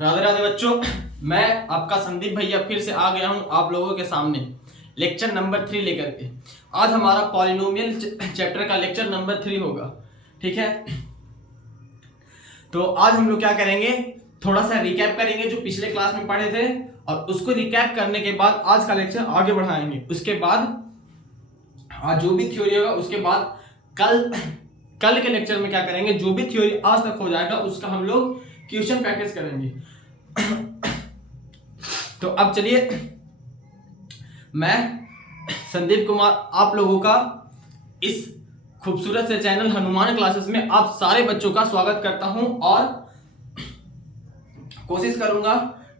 राधे राधे बच्चों, मैं आपका संदीप भैया फिर से आ गया हूं आप लोगों के सामने लेक्चर नंबर 3 लेकर के। आज हमारा पॉलिनोमियल चैप्टर का लेक्चर नंबर 3 होगा। ठीक है, तो आज हम लोग क्या करेंगे, थोड़ा सा रिकैप करेंगे जो पिछले क्लास में पढ़े थे, और उसको रिकैप करने के बाद आज का लेक्चर आगे बढ़ाएंगे। उसके बाद आज जो भी थ्योरी होगा उसके बाद कल के लेक्चर में क्या करेंगे, जो भी थ्योरी आज तक हो जाएगा उसका हम लोग क्वेश्चन प्रैक्टिस करेंगे। तो अब चलिए, मैं संदीप कुमार आप लोगों का इस खूबसूरत से चैनल हनुमान क्लासेस में आप सारे बच्चों का स्वागत करता हूं, और कोशिश करूंगा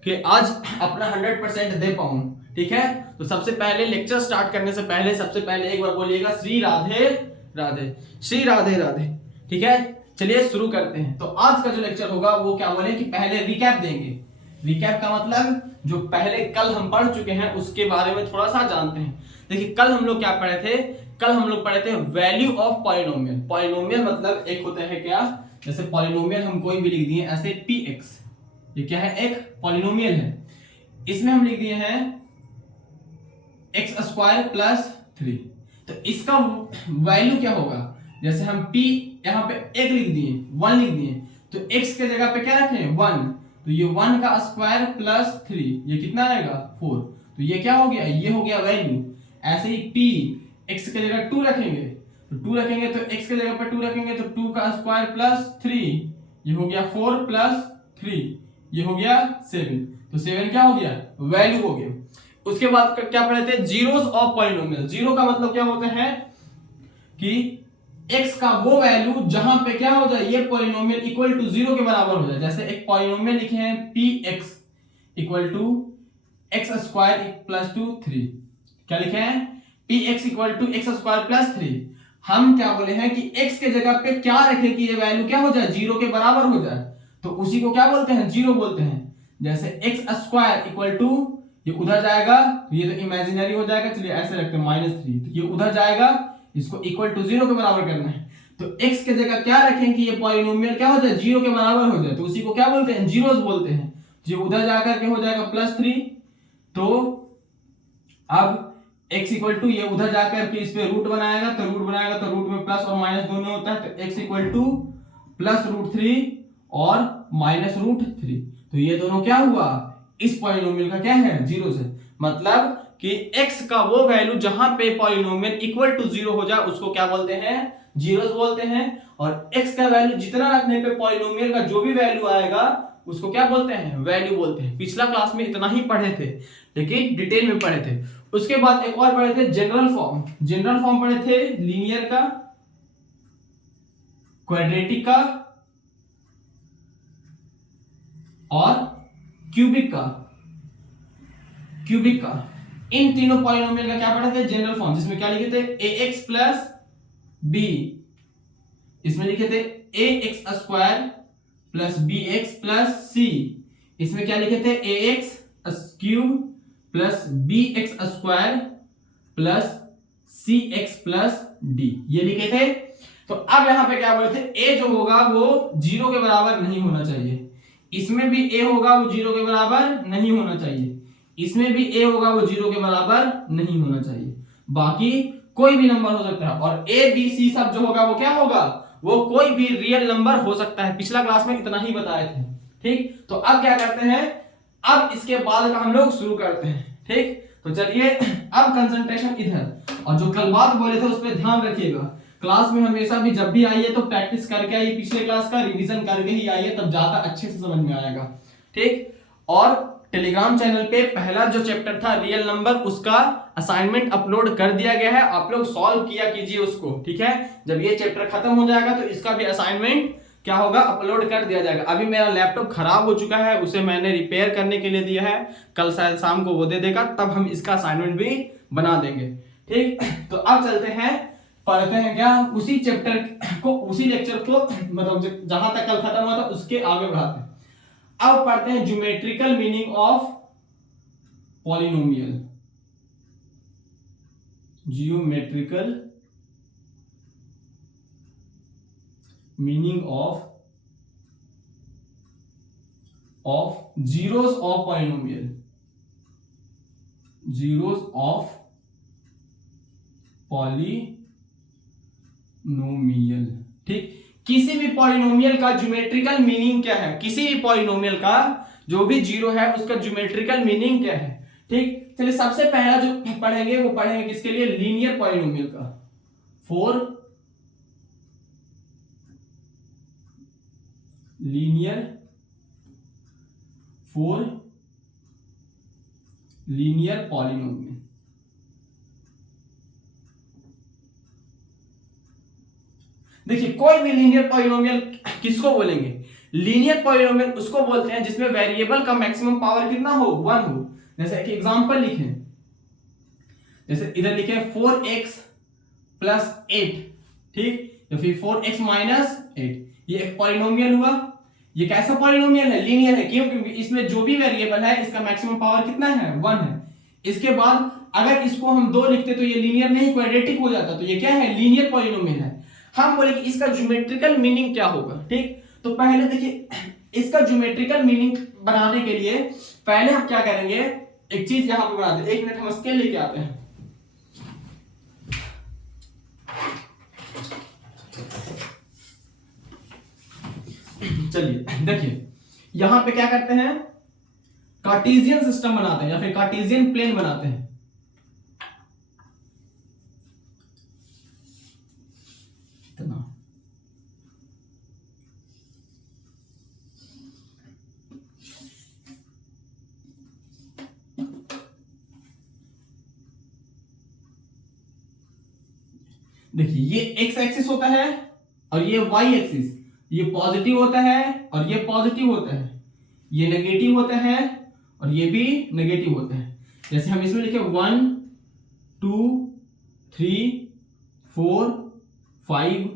कि आज अपना 100% दे पाऊं। ठीक है, तो सबसे पहले लेक्चर स्टार्ट करने से पहले सबसे पहले एक बार बोलिएगा श्री राधे राधे, श्री राधे राधे। ठीक है, चलिए शुरू करते हैं। तो आज का जो लेक्चर होगा वो क्या बोले कि पहले रिकैप देंगे। रिकैप का मतलब जो पहले कल हम पढ़ चुके हैं उसके बारे में थोड़ा सा जानते हैं। देखिए, कल हम लोग क्या पढ़े थे, कल हम लोग पढ़े the value of polynomial. Polynomial मतलब एक होता है क्या, जैसे पॉलिनोमियल हम कोई भी लिख दिए ऐसे px, ये क्या है, एक पॉलिनोमियल है। इसमें हम लिख दिए हैं x स्क्वायर प्लस 3, तो इसका वैल्यू क्या होगा, जैसे हम p यहाँ पे एक लिख दिए, 1 लिख दिए, तो x के जगह पे क्या रखें 1, तो ये 1 का स्क्वायर प्लस 3, ये कितना आएगा 4, तो ये क्या हो गया, ये हो गया वैल्यू। ऐसे ही p x के जगह 2 रखेंगे, तो 2 रखेंगे तो x के जगह पे 2 रखेंगे तो 2 का स्क्वायर प्लस 3, ये हो गया 4 प्लस 3, ये हो गया 7, तो 7 क्या हो गया, वैल्यू हो गया। उसके बाद क्या पढ़े थे, जीरोस ऑफ पॉलिनोमियल। जीरो का मतलब क्या होता है कि x का वो वैल्यू जहां पे क्या हो जाए, ये पॉलिनोमियल इक्वल टू 0 के बराबर हो जाए। जैसे एक पॉलिनोमियल लिखे हैं px equal to x square plus 2 3, क्या लिखे हैं, px equal to x square plus 3। हम क्या बोले हैं कि x के जगह पे क्या रखे कि ये वैल्यू क्या हो जाए, 0 के बराबर हो जाए, तो उसी को क्या बोलते हैं, जीरो बोलते हैं। जैसे x स्क्वायर इक्वल टू, ये उधर जाएगा तो ये तो इमेजिनरी हो जाएगा, चलिए ऐसे रखते हैं -3, तो ये उधर जाएगा, इसको इक्वल टू 0 के बराबर करना है, तो x के जगह क्या रखें कि ये पॉलिनोमियल क्या हो जाए, 0 के बराबर हो जाए, तो उसी को क्या बोलते हैं, जीरोस बोलते हैं। जो उधर जाकर के हो जाएगा +3, तो अब x इक्वल टू, ये उधर जाकर के इस पे रूट बनाएगा, तो रूट में प्लस और माइनस दोनों होता है, तो x इक्वल टू +√3 और -√3, तो ये दोनों क्या हुआ, इस पॉलिनोमियल का क्या है, जीरो से। मतलब कि x का वो वैल्यू जहां पे पॉलिनोमियल इक्वल टू 0 हो जाए उसको क्या बोलते हैं, जीरोस बोलते हैं। और x का वैल्यू जितना रखने पे पॉलिनोमियल का जो भी वैल्यू आएगा उसको क्या बोलते हैं, वैल्यू बोलते हैं। पिछला क्लास में इतना ही पढ़े थे, लेकिन डिटेल में पढ़े थे। उसके बाद एक और पढ़े थे जनरल फॉर्म। जनरल फॉर्म पढ़े थे लीनियर का, क्वाड्रेटिक का और क्यूबिक का। इन तीनों पॉलिनोमियल का क्या पढ़े थे, जनरल फॉर्म, जिसमें क्या लिखे थे ax प्लस b, इसमें लिखे थे ax square plus bx plus c, इसमें क्या लिखे थे ax cube plus bx square plus cx plus d, ये लिखे थे। तो अब यहां पे क्या बोले थे, a जो होगा वो 0 के बराबर नहीं होना चाहिए, इसमें भी a होगा वो 0 के बराबर नहीं होना चाहिए, इसमें भी a होगा वो 0 के बराबर नहीं होना चाहिए, बाकी कोई भी नंबर हो सकता है। और a b c सब जो होगा वो क्या होगा, वो कोई भी रियल नंबर हो सकता है। पिछला क्लास में इतना ही बताए थे। ठीक, तो अब क्या करते हैं, अब इसके बाद का हम लोग शुरू करते हैं। ठीक, तो चलिए अब कंसंट्रेशन इधर, और जो कल बात बोले थे उस पर ध्यान रखिएगा। क्लास में हमेशा भी जब भी आइए तो प्रैक्टिस करके आइए, पिछले क्लास का रिवीजन करके ही आइए, तब ज्यादा अच्छे से समझ में आएगा। ठीक, और टेलीग्राम चैनल पे पहला जो चैप्टर था रियल नंबर, उसका असाइनमेंट अपलोड कर दिया गया है, आप लोग सॉल्व किया कीजिए उसको। ठीक है, जब ये चैप्टर खत्म हो जाएगा तो इसका भी असाइनमेंट क्या होगा, अपलोड कर दिया जाएगा। अभी मेरा लैपटॉप खराब हो चुका है, उसे मैंने रिपेयर करने के लिए दिया है, कल शायद शाम को वो दे देगा, तब हम इसका असाइनमेंट भी बना देंगे। ठीक, तो अब चलते हैं, पढ़ते हैं क्या, उसी चैप्टर को, उसी लेक्चर को, मतलब जहां तक कल खत्म हुआ था उसके आगे बढ़ाते हैं। अब पढ़ते हैं geometrical meaning of polynomial. Geometrical meaning of zeros of polynomial, zeros of polynomial. ठीक, किसी भी पॉलिनोमियल का ज्योमेट्रिकल मीनिंग क्या है, किसी भी पॉलिनोमियल का जो भी जीरो है उसका ज्योमेट्रिकल मीनिंग क्या है। ठीक, चलिए सबसे पहला जो पढ़ेंगे वो पढ़ेंगे किसके लिए, लीनियर पॉलिनोमियल का। For linear, for linear polynomial. देखिए कोई भी लीनियर पॉलिनोमियल किसको बोलेंगे, लीनियर पॉलिनोमियल उसको बोलते हैं जिसमें वेरिएबल का मैक्सिमम पावर कितना हो, 1 हो। जैसे एक एग्जांपल लिखें, जैसे इधर लिखे 4x प्लस 8, ठीक, या फिर 4x माइनस 8, ये एक पॉलिनोमियल हुआ। ये कैसा पॉलिनोमियल है, लीनियर है। क्यों, क्योंकि इसमें जो भी वेरिएबल है इसका मैक्सिमम पावर कितना है, 1 है। इसके बाद अगर इसको हम 2 लिखते तो ये लीनियर नहीं क्वाड्रेटिक हो जाता, तो ये क्या है, लीनियर पॉलिनोमियल है। हम बोले कि इसका ज्योमेट्रिकल मीनिंग क्या होगा। ठीक, तो पहले देखिए इसका ज्योमेट्रिकल मीनिंग बनाने के लिए पहले हम क्या करेंगे, एक चीज यहां पे बना दे। 1 मिनट हम स्केल लेके आते हैं। चलिए देखिए यहां पे क्या करते हैं, कार्टेशियन सिस्टम बनाते हैं या फिर कार्टेशियन प्लेन बनाते हैं। इतना देखिए ये एक्स एक्सिस होता है और ये वाई एक्सिस, ये पॉजिटिव होता है और ये पॉजिटिव होता है, ये नेगेटिव होता है और ये भी नेगेटिव होता है। जैसे हम इसमें लिखे 1 2 3 4 5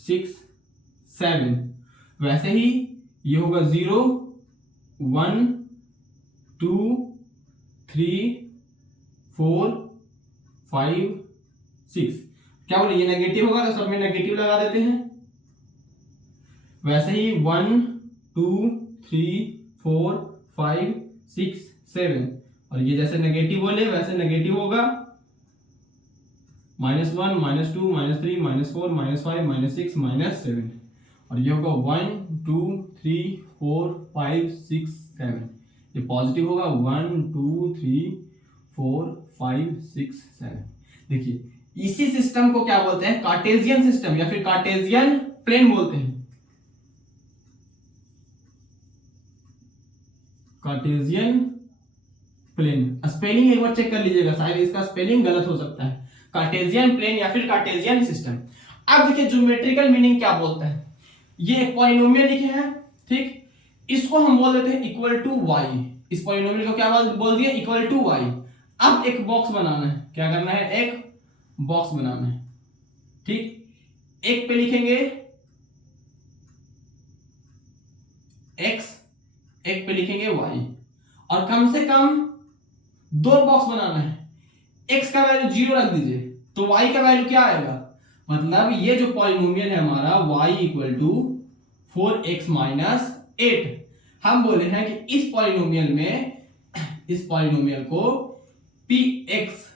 6 7, वैसे ही ये होगा 0 1 2 3 4 5 6। क्या बोले, ये नेगेटिव होगा तो सब में नेगेटिव लगा देते हैं। वैसे ही 1 2 3 4 5 6 7, और ये जैसे नेगेटिव बोले वैसे नेगेटिव होगा, -1 -2 -3 -4 -5 -6 -7, और ये होगा 1 2 3 4 5 6 7, ये पॉजिटिव होगा 1 2 3 4 5 6 7। देखिए इसी सिस्टम को क्या बोलते हैं, कार्टेशियन सिस्टम या फिर कार्टेशियन प्लेन बोलते हैं। कार्टेशियन प्लेन, स्पेलिंग एक बार चेक कर लीजिएगा, शायद इसका स्पेलिंग गलत हो सकता है। कार्टेशियन प्लेन या फिर कार्टेशियन सिस्टम। अब देखिए ज्योमेट्रिकल मीनिंग क्या बोलता है, ये एक पॉलिनोमियल लिखे हैं, ठीक, इसको हम बोल देते हैं इक्वल टू वाई। इस पॉलिनोमियल को क्या बोल दिया, इक्वल टू वाई। अब एक बॉक्स बनाना है, क्या करना है, एक बॉक्स बनाना है। ठीक, एक पे लिखेंगे x, एक पे लिखेंगे y, और कम से कम 2 बॉक्स बनाना है। x का वैल्यू 0 रख दीजिए तो y का वैल्यू क्या आएगा, मतलब ये जो पॉलिनोमियल है हमारा y equal to 4x minus 8। हम बोले हैं कि इस पॉलिनोमियल में, इस पॉलिनोमियल को px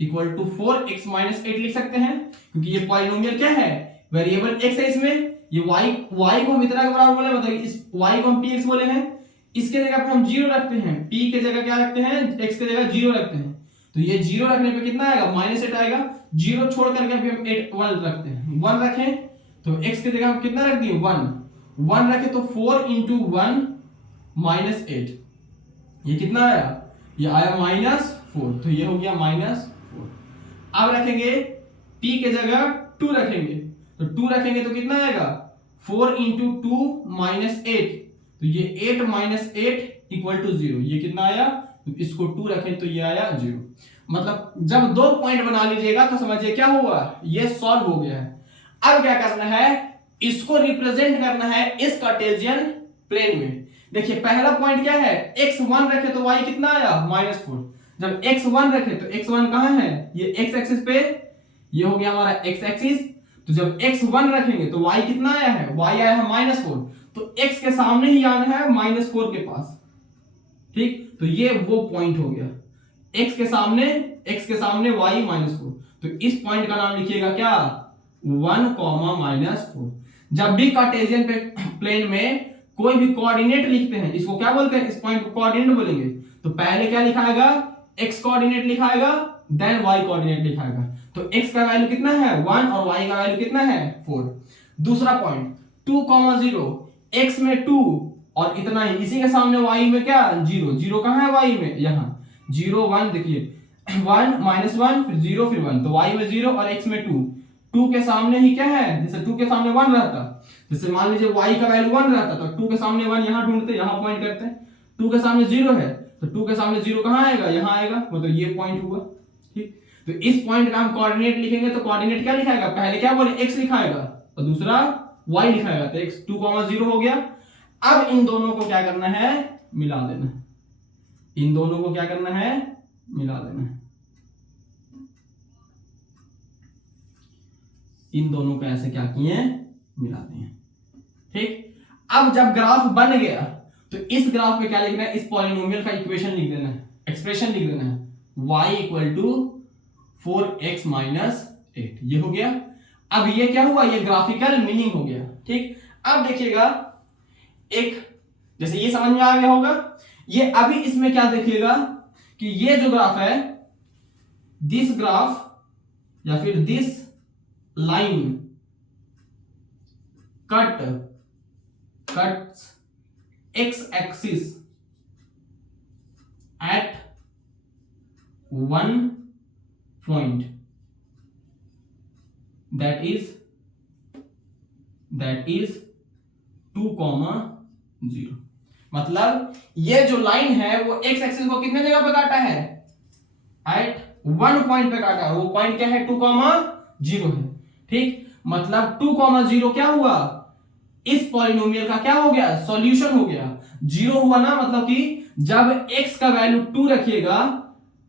equal to 4x minus 8 लिख सकते हैं, क्योंकि ये पॉलिनोमियल क्या है, वेरिएबल x है, इसमें ये y को हम इतना के बराबर बोले, मतलब इस y को हम px बोले हैं, इसके जगह पे हम 0 रखते हैं, p के जगह क्या रखते हैं, x के जगह 0 रखते हैं, तो ये 0 रखने पे कितना आएगा, -8 आएगा। 0 छोड़ करके अभी हम 1 रखते हैं, 1 रखें तो x के जगह हम कितना रख दिए, 1 रखे तो 4 इंटू 1 -8, ये कितना आया, ये आया -4, तो ये हो गया -4। अब रखेंगे p के जगह 2 रखेंगे, तो 2 रखेंगे तो कितना आएगा, 4 इंटू 2 -8, तो ये 8 -8 इक्वल टू 0, ये कितना आया, तो इसको 2 रखें तो ये आया 0। मतलब जब 2 पॉइंट बना लीजिएगा तो समझिए क्या हुआ, ये सॉल्व हो गया है। अब क्या करना है, इसको रिप्रेजेंट करना है इस कार्टेशियन प्लेन में। देखिए पहला पॉइंट क्या है, x 1 रखे तो y कितना आया, -4। जब x 1 रखे तो x 1 कहां है, ये x एक्सिस पे, ये हो गया हमारा x एक्सिस। तो जब x 1 रखेंगे तो y कितना आया है, y आया है -4, तो x के सामने ही आना है -4 के पास, ठीक। तो ये वो पॉइंट हो गया, x के सामने y -4। तो इस पॉइंट का नाम लिखिएगा क्या, 1, -4। जब भी कार्टेशियन प्लेन में कोई भी कोऑर्डिनेट लिखते हैं, इसको क्या बोलते हैं, इस पॉइंट को कोऑर्डिनेट बोलेंगे। तो पहले क्या लिखाएगा, x कोऑर्डिनेट लिखाएगा, देन y कोऑर्डिनेट लिखाएगा। तो x का वैल्यू कितना है 1 और y का वैल्यू कितना है 4। दूसरा पॉइंट 2, 0, x में 2 और इतना ही, इसी के सामने y में क्या 0, 0 कहां है y में, यहां 0 1, देखिए 1 -1 फिर 0 फिर 1, तो y में 0 और x में 2 के सामने ही क्या है, जैसे 2 के सामने 1 रहता, जैसे मान लीजिए y का वैल्यू 1 रहता तो 2 के सामने 1 यहां ढूंढते, यहां पॉइंट करते हैं। 2 के सामने 0 है तो 2 के सामने 0 कहां आएगा, यहां आएगा, मतलब ये पॉइंट हुआ, ठीक। तो इस पॉइंट का हम कोऑर्डिनेट लिखेंगे, तो कोऑर्डिनेट क्या लिखाएगा, पहले क्या बोले x लिखाएगा और दूसरा y लिखाएगा, तो x 2, 0 हो गया। अब इन दोनों को क्या करना है, मिला देना, इन दोनों को क्या करना है, मिला देना है। इन दोनों को ऐसे क्या किए, मिला दिए, ठीक। अब जब ग्राफ बन गया तो इस ग्राफ पे क्या लिखना है, इस पॉलिनोमियल का इक्वेशन लिख देना है, एक्सप्रेशन लिख देना है, y = 4x - 8, ये हो गया। अब ये क्या हुआ, ये ग्राफिकल मीनिंग हो गया, ठीक। अब देखिएगा, एक जैसे ये समझ में आ गया होगा, ये अभी इसमें क्या देखिएगा कि ये जो ग्राफ है, दिस ग्राफ या फिर this line cuts x axis at one point, that is 2, 0। मतलब ये जो लाइन है वो x एक्सिस को कितने जगह पे काटा है, एट 1 पॉइंट पे काटा है, वो पॉइंट क्या है 2, 0 है, ठीक। मतलब 2, 0 क्या हुआ, इस पॉलिनोमियल का क्या हो गया, सॉल्यूशन हो गया। 0 हुआ ना, मतलब कि जब x का वैल्यू 2 रखिएगा,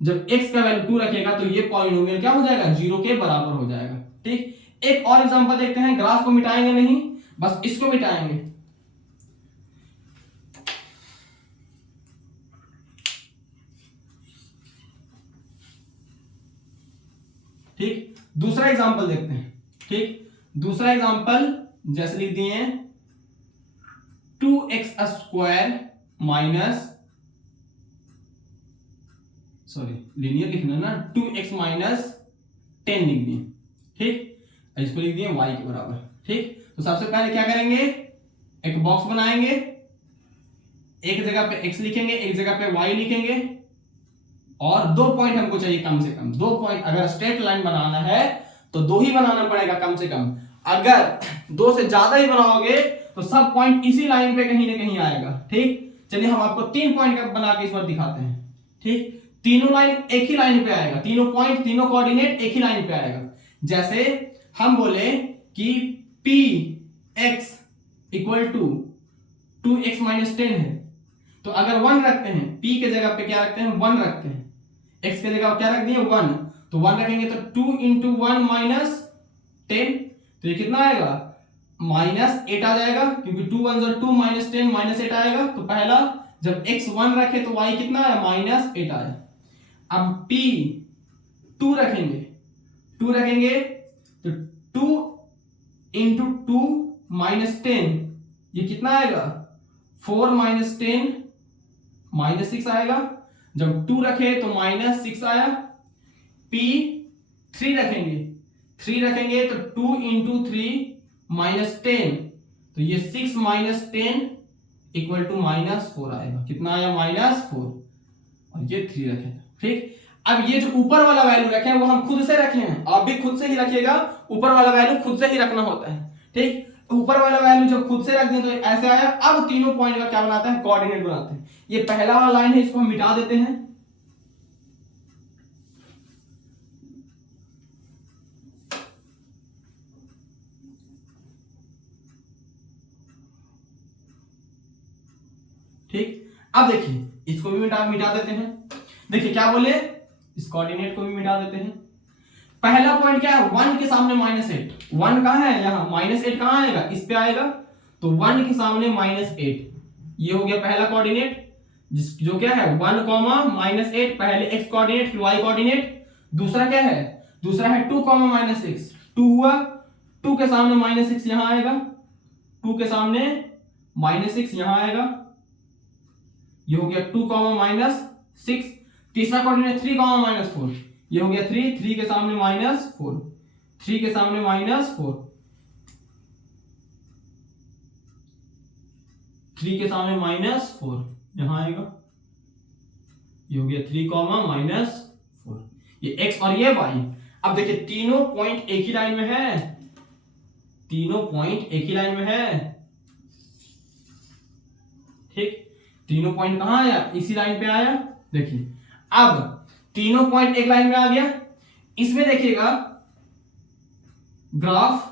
तो ये पॉलिनोमियल क्या हो जाएगा, 0 के बराबर हो जाएगा, ठीक। एक और एग्जांपल देखते हैं, ग्राफ को मिटाएंगे नहीं, बस इसको मिटाएंगे। ठीक, दूसरा एग्जांपल देखते हैं, ठीक। दूसरा एग्जांपल जैसे लिख दिए 2x² माइनस, सॉरी लीनियर लिखना ना, 2x - 10 लिख दिए, ठीक। इसको लिख दिए y के बराबर, ठीक। तो सबसे पहले क्या करेंगे, एक बॉक्स बनाएंगे, एक जगह पे x लिखेंगे, एक जगह पे y लिखेंगे, और 2 पॉइंट हमको चाहिए कम से कम, 2 पॉइंट। अगर स्ट्रेट लाइन बनाना है तो 2 ही बनाना पड़ेगा कम से कम, अगर 2 से ज्यादा ही बनाओगे तो सब पॉइंट इसी लाइन पे कहीं ना कहीं आएगा, ठीक। चलिए हम आपको 3 पॉइंट का बना के इस बार दिखाते हैं, ठीक। तीनों लाइन एक ही लाइन पे आएगा, तीनों पॉइंट, तीनों कोऑर्डिनेट एक ही लाइन पे आएगा। जैसे हम बोले कि px = 2x - 10 है, तो अगर 1 रखते हैं, p के जगह पे क्या रखते हैं, 1 रखते हैं, x के जगह क्या रख दिए 1, तो 1 रखेंगे तो 2 × 1 - 10, तो ये कितना आएगा, -8 आ जाएगा, क्योंकि 2 1 2 -10 -8 आएगा। तो पहला जब x 1 रखे तो y कितना आया, -8 आया। अब p 2 रखेंगे, तो 2 × 2 - 10, ये कितना आएगा, 4 - 10 -6 आएगा। जब 2 रखे तो -6 आया। p 3 रखेंगे तो 2 × 3 - 10, तो ये 6 - 10 = -4 आएगा, कितना आया, -4, और ये 3 रखे, ठीक। अब ये जो ऊपर वाला वैल्यू रखे हैं वो हम खुद से रखे हैं, आप भी खुद से ही रखिएगा, ऊपर वाला वैल्यू खुद से ही रखना होता है, ठीक। ऊपर वाला वैल्यू जब खुद से रख दिए तो ऐसे आया। अब तीनों पॉइंट का क्या बनाते हैं, कोऑर्डिनेट बनाते हैं। ये पहला वाला लाइन है, इसको हम मिटा देते हैं, ठीक। अब देखिए इसको भी मिटा देते हैं। देखिए क्या बोले, इस कोऑर्डिनेट को भी मिटा देते हैं। पहला पॉइंट क्या है, 1 के सामने -8, 1 कहां है, यहां, -8 कहां आएगा, इस पे आएगा। तो 1 के सामने -8, ये हो गया पहला कोऑर्डिनेट, जो क्या है 1, -8, पहले x कोऑर्डिनेट फिर y कोऑर्डिनेट। दूसरा क्या है, दूसरा है 2, -6, 2 हुआ, 2 के सामने -6 यहां आएगा, 2 के सामने -6 यहां आएगा, ये हो गया 2, -6। तीसरा कोऑर्डिनेट 3, -4, ये हो गया 3, 3 के सामने -4, 3 के सामने -4, 3 के सामने -4 यहां आएगा, ये हो गया 3, -4, ये x और ये y। अब देखिए तीनों पॉइंट एक ही लाइन में है, तीनों पॉइंट एक ही लाइन में है, ठीक, तीनों पॉइंट कहां आया, इसी लाइन पे आया। देखिए अब तीनों पॉइंट एक लाइन में आ गया। इसमें देखिएगा ग्राफ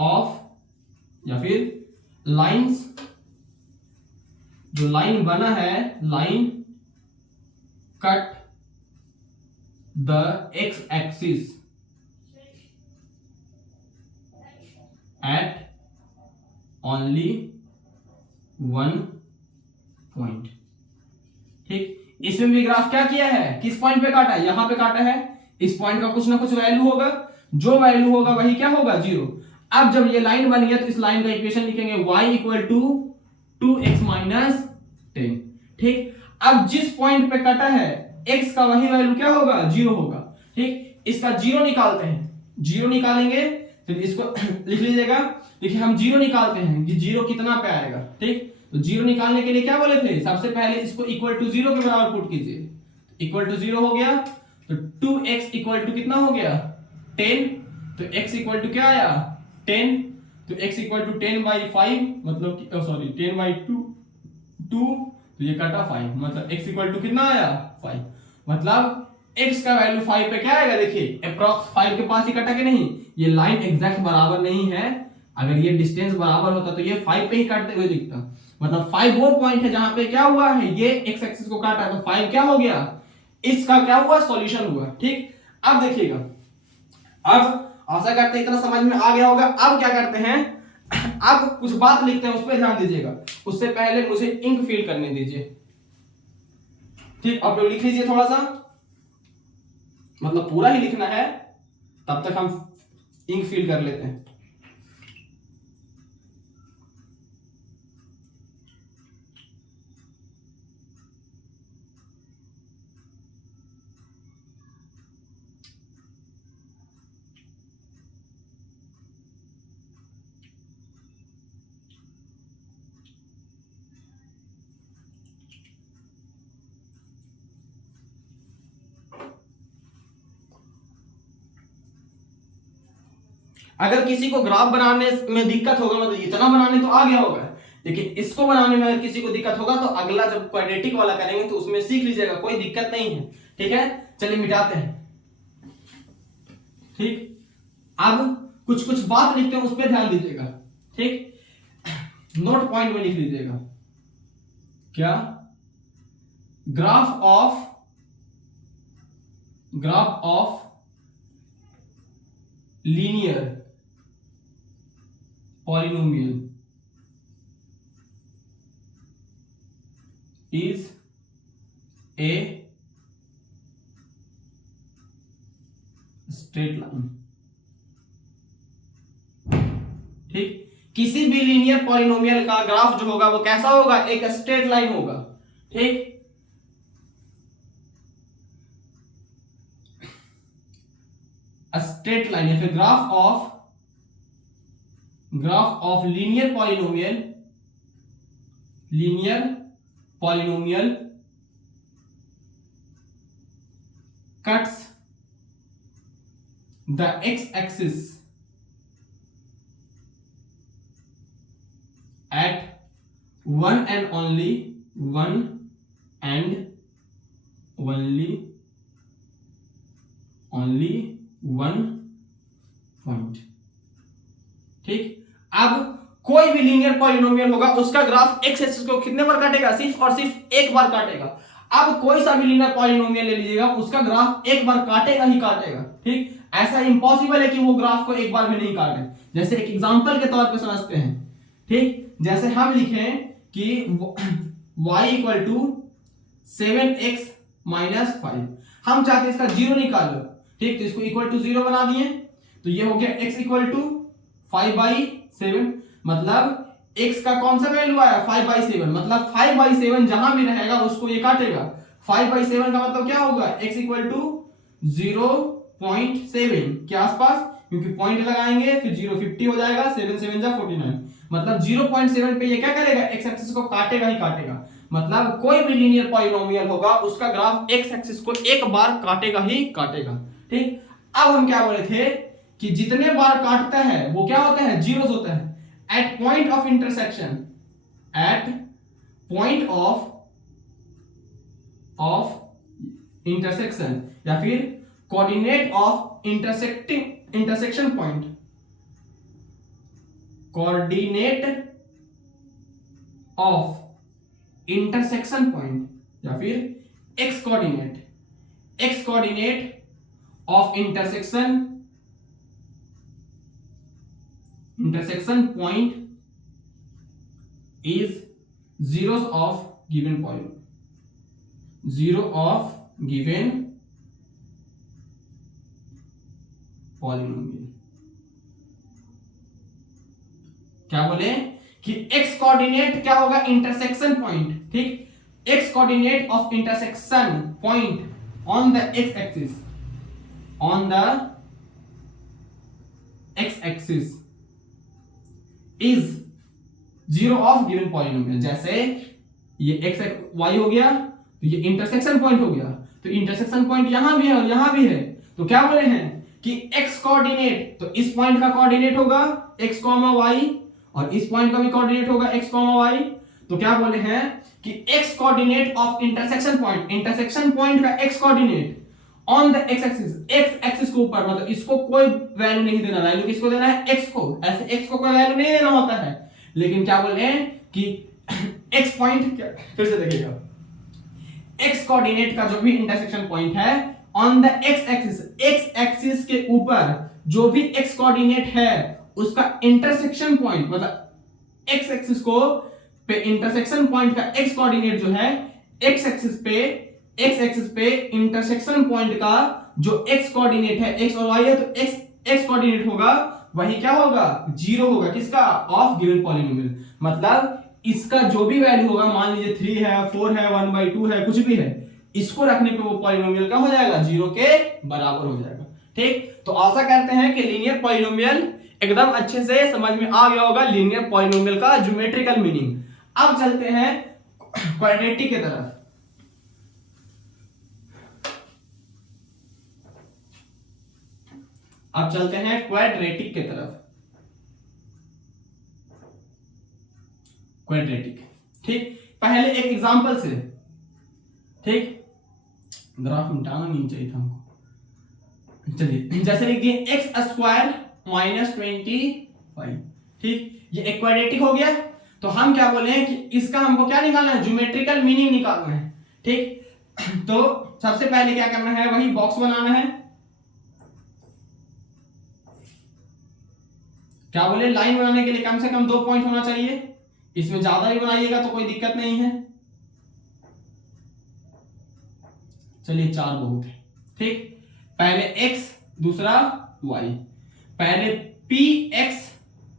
ऑफ या फिर लाइंस, जो लाइन बना है, line cut the x axis at only one point, ठीक। इसमें भी ग्राफ क्या किया है, किस पॉइंट पे काटा है, यहां पे काटा है। इस पॉइंट का कुछ ना कुछ वैल्यू होगा, जो वैल्यू होगा वही क्या होगा, 0। अब जब ये लाइन बन गया तो इस लाइन का इक्वेशन लिखेंगे y equal to 2x minus 10, ठीक। अब जिस पॉइंट पे कटा है x का वही वैल्यू क्या होगा, 0 होगा, ठीक। इसका 0 निकालते हैं, 0 निकालेंगे तो इसको लिख लीजिएगा। देखिए हम 0 निकालते हैं, ये 0 कितना पे आएगा, ठीक। तो 0 निकालने के लिए क्या बोले थे, सबसे पहले इसको इक्वल टू 0 के बराबर पुट कीजिए, इक्वल टू 0 हो गया तो 2x इक्वल टू कितना हो गया 10, तो x इक्वल टू क्या आया 10, तो x इक्वल टू 10/5 मतलब सॉरी 10/2, तो ये कटा 5, मतलब x इक्वल टू कितना आया 5, मतलब x का वैल्यू 5 पे क्या आएगा, देखिए अप्रॉक्स 5 के पास ही कटा कि नहीं, ये लाइन एग्जैक्ट बराबर नहीं है, अगर ये डिस्टेंस बराबर होता तो ये 5 पे ही काटते हुए दिखता, मतलब 5 वो पॉइंट है जहां पे क्या हुआ है, ये x एक्सिस को काटा तो 5 क्या हो गया, इसका क्या हुआ सॉल्यूशन हुआ, ठीक। अब देखिएगा, अब आशा करते हैं इतना समझ में आ गया होगा। अब क्या करते हैं, अब कुछ बात लिखते हैं, उस पर ध्यान दीजिएगा, उससे पहले मुझे इंक फिल करने दीजिए, ठीक। आप लोग लिख लीजिए थोड़ा सा, मतलब पूरा ही लिखना है, तब तक हम इंक फिल कर लेते हैं। अगर किसी को ग्राफ बनाने में दिक्कत होगा, मतलब इतना बनाने तो आ गया होगा, लेकिन इसको बनाने में अगर किसी को दिक्कत होगा तो अगला जब क्वाड्रेटिक वाला करेंगे तो उसमें सीख लीजिएगा, कोई दिक्कत नहीं है, ठीक है। चलिए मिटाते हैं, ठीक। अब कुछ कुछ बात लिखते हैं, उस पर ध्यान दीजिएगा, ठीक। नोट पॉइंट में लिख लीजिएगा, क्या, graph of linear polynomial is a straight line, ठीक। किसी भी लीनियर पॉलिनोमियल का ग्राफ जो होगा वो कैसा होगा, एक स्ट्रेट लाइन होगा, ठीक। स्ट्रेट लाइन या फिर graph of linear polynomial cuts the x-axis at one and only one point, ठीक। अब कोई भी लीनियर पॉलिनोमियल होगा उसका ग्राफ एक्स एक्सिस को कितने बार काटेगा, सिर्फ और सिर्फ एक बार काटेगा। अब कोई सा भी लीनियर पॉलिनोमियल ले लीजिएगा, उसका ग्राफ एक बार काटेगा ही काटेगा, ठीक। ऐसा इंपॉसिबल है कि वो ग्राफ को एक बार में नहीं काटे, जैसे एक एग्जांपल के तौर पे समझते हैं, ठीक। जैसे हम लिखें कि y equal to 7x minus 5, हम चाहते हैं इसका जीरो निकालो, ठीक। तो इसको इक्वल टू 0 बना दिए, तो ये हो गया x इक्वल टू 5/7, मतलब x का कौन सा वैल्यू आया 5/7, मतलब 5/7 जहां भी रहेगा उसको ये काटेगा। 5/7 का मतलब क्या होगा, x इक्वल टू 0.7 के आसपास, क्योंकि पॉइंट लगाएंगे फिर 0 50 हो जाएगा, 7 7 जा 49, मतलब 0.7 पे ये क्या करेगा, x एक्सिस को काटेगा ही काटेगा। मतलब कोई भी लीनियर पॉलिनोमियल होगा उसका ग्राफ x एक्सिस को एक बार काटेगा ही काटेगा, ठीक। अब हम क्या बोले थे कि जितने बार काटता है वो क्या होता है, जीरोस होता है। At point of intersection, at point of intersection, या फिर coordinate of intersection point, coordinate of intersection point, या फिर X coordinate of intersection point is zeros of given polynomial, zero of given polynomial। क्या बोले कि x coordinate क्या होगा, intersection point, ठीक। x coordinate of intersection point on the x axis, on the x axis is zero of given polynomial. जैसे ये x y हो गया, तो ये इंटरसेक्शन पॉइंट हो गया, तो इंटरसेक्शन पॉइंट यहां भी है और यहां भी है, तो क्या बोले हैं कि x कोऑर्डिनेट, तो इस पॉइंट का कोऑर्डिनेट होगा x, y, और इस पॉइंट का भी कोऑर्डिनेट होगा x, y। तो क्या बोले हैं कि x coordinate of intersection point, intersection point का x coordinate on the x axis, x axis के ऊपर, मतलब इसको कोई वैल्यू नहीं देना, वैल्यू किसको देना है, x को। ऐसे x को कोई वैल्यू नहीं देना होता है, लेकिन क्या बोल रहे हैं कि x पॉइंट, फिर से देखिएगा, x कोऑर्डिनेट का जो भी इंटरसेक्शन पॉइंट है ऑन द x एक्सिस के ऊपर जो भी x कोऑर्डिनेट है उसका इंटरसेक्शन पॉइंट, मतलब x एक्सिस को पे इंटरसेक्शन पॉइंट का x कोऑर्डिनेट जो है x एक्सिस पे इंटरसेक्शन पॉइंट का जो x कोऑर्डिनेट है, x और y है, तो x कोऑर्डिनेट होगा वही क्या होगा, जीरो होगा, किसका, ऑफ गिवन पॉलिनोमियल। मतलब इसका जो भी वैल्यू होगा, मान लीजिए 3 है, 4 है, 1/2 है, कुछ भी है, इसको रखने पे वो पॉलिनोमियल क्या हो जाएगा, जीरो के बराबर हो जाएगा, ठीक। तो आशा करते हैं कि लीनियर पॉलिनोमियल एकदम अच्छे से समझ में आ गया होगा, लीनियर पॉलिनोमियल का ज्योमेट्रिकल मीनिंग। अब चलते हैं क्वाड्रेटिक की तरफ। अब चलते हैं क्वाड्रेटिक की तरफ। क्वाड्रेटिक, ठीक। पहले एक एग्जांपल से, ठीक, ग्राफ मिटाना नहीं चाहिए था हमको। चलिए, जैसे लिख दिए x² माइनस 25, ठीक। ये एक क्वाड्रेटिक हो गया। तो हम क्या बोले हैं कि इसका हमको क्या निकालना है, ज्योमेट्रिकल मीनिंग निकालना है, ठीक। तो सबसे पहले क्या करना है, वही बॉक्स बनाना है। क्या बोले, लाइन बनाने के लिए कम से कम 2 पॉइंट होना चाहिए, इसमें ज्यादा भी बनाइएगा तो कोई दिक्कत नहीं है। चलिए 4 बहुत है, ठीक। पहले x, दूसरा y, पहले px